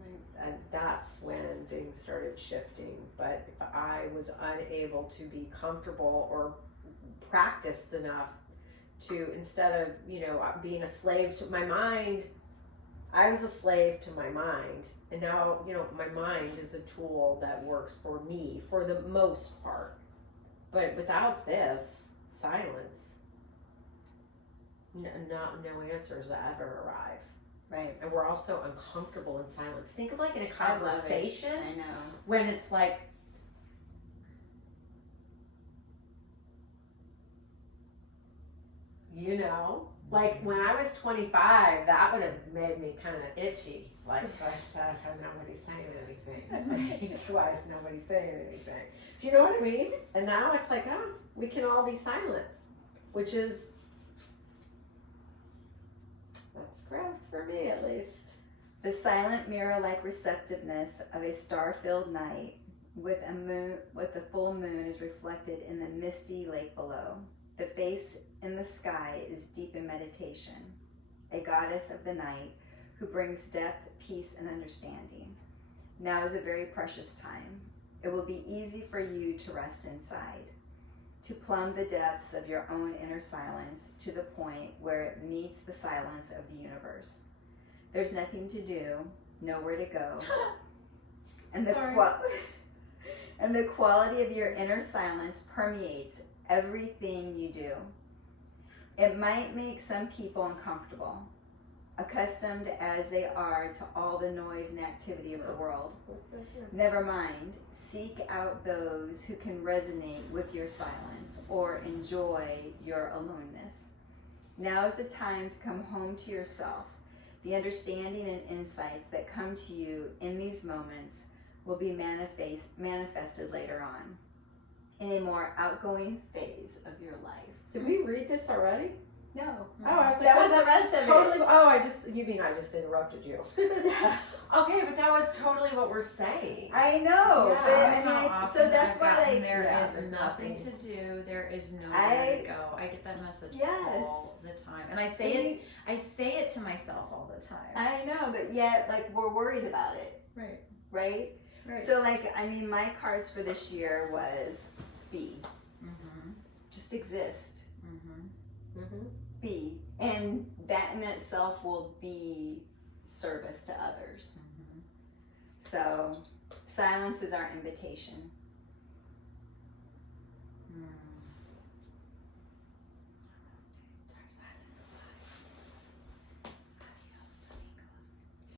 Right. And that's when things started shifting. But if I was unable to be comfortable or practiced enough to, instead of, being a slave to my mind, I was a slave to my mind. And now, my mind is a tool that works for me for the most part. But without this silence, no answers ever arrive. Right. And we're all so uncomfortable in silence. Think of like in a I love it. conversation I know. when it's like, you know, like when I was 25, that would have made me kind of itchy. Like, gosh, nobody's saying anything. Why is nobody saying anything? Do you know what I mean? And now it's like, oh, we can all be silent, which is, that's growth for me at least. The silent mirror-like receptiveness of a star-filled night with the full moon is reflected in the misty lake below. The face in the sky is deep in meditation, a goddess of the night who brings depth, peace, and understanding. Now is a very precious time. It will be easy for you to rest inside, to plumb the depths of your own inner silence to the point where it meets the silence of the universe. There's nothing to do, nowhere to go, and the quality of your inner silence permeates everything you do. It might make some people uncomfortable, accustomed as they are to all the noise and activity of the world. Never mind, seek out those who can resonate with your silence or enjoy your aloneness. Now is the time to come home to yourself. The understanding and insights that come to you in these moments will be manifested later on in a more outgoing phase of your life. Did we read this already? No. Oh, I was like, That was the that's rest of it. totally, oh, I just interrupted you. Okay, but that was totally what we're saying. I know, Yeah. but I How mean, often so that's I've why gotten there Yeah, is there's nothing nothing. to do. There is nowhere to go. I get that message Yes. all the time, and I say it to myself all the time. I know, but yet, like, we're worried about it, Right. right? Right. So, like, I mean, my cards for this year was be. Mhm. Just exist. Mhm. Mm-hmm. Be. And that in itself will be service to others. Mhm. So, silence is our invitation.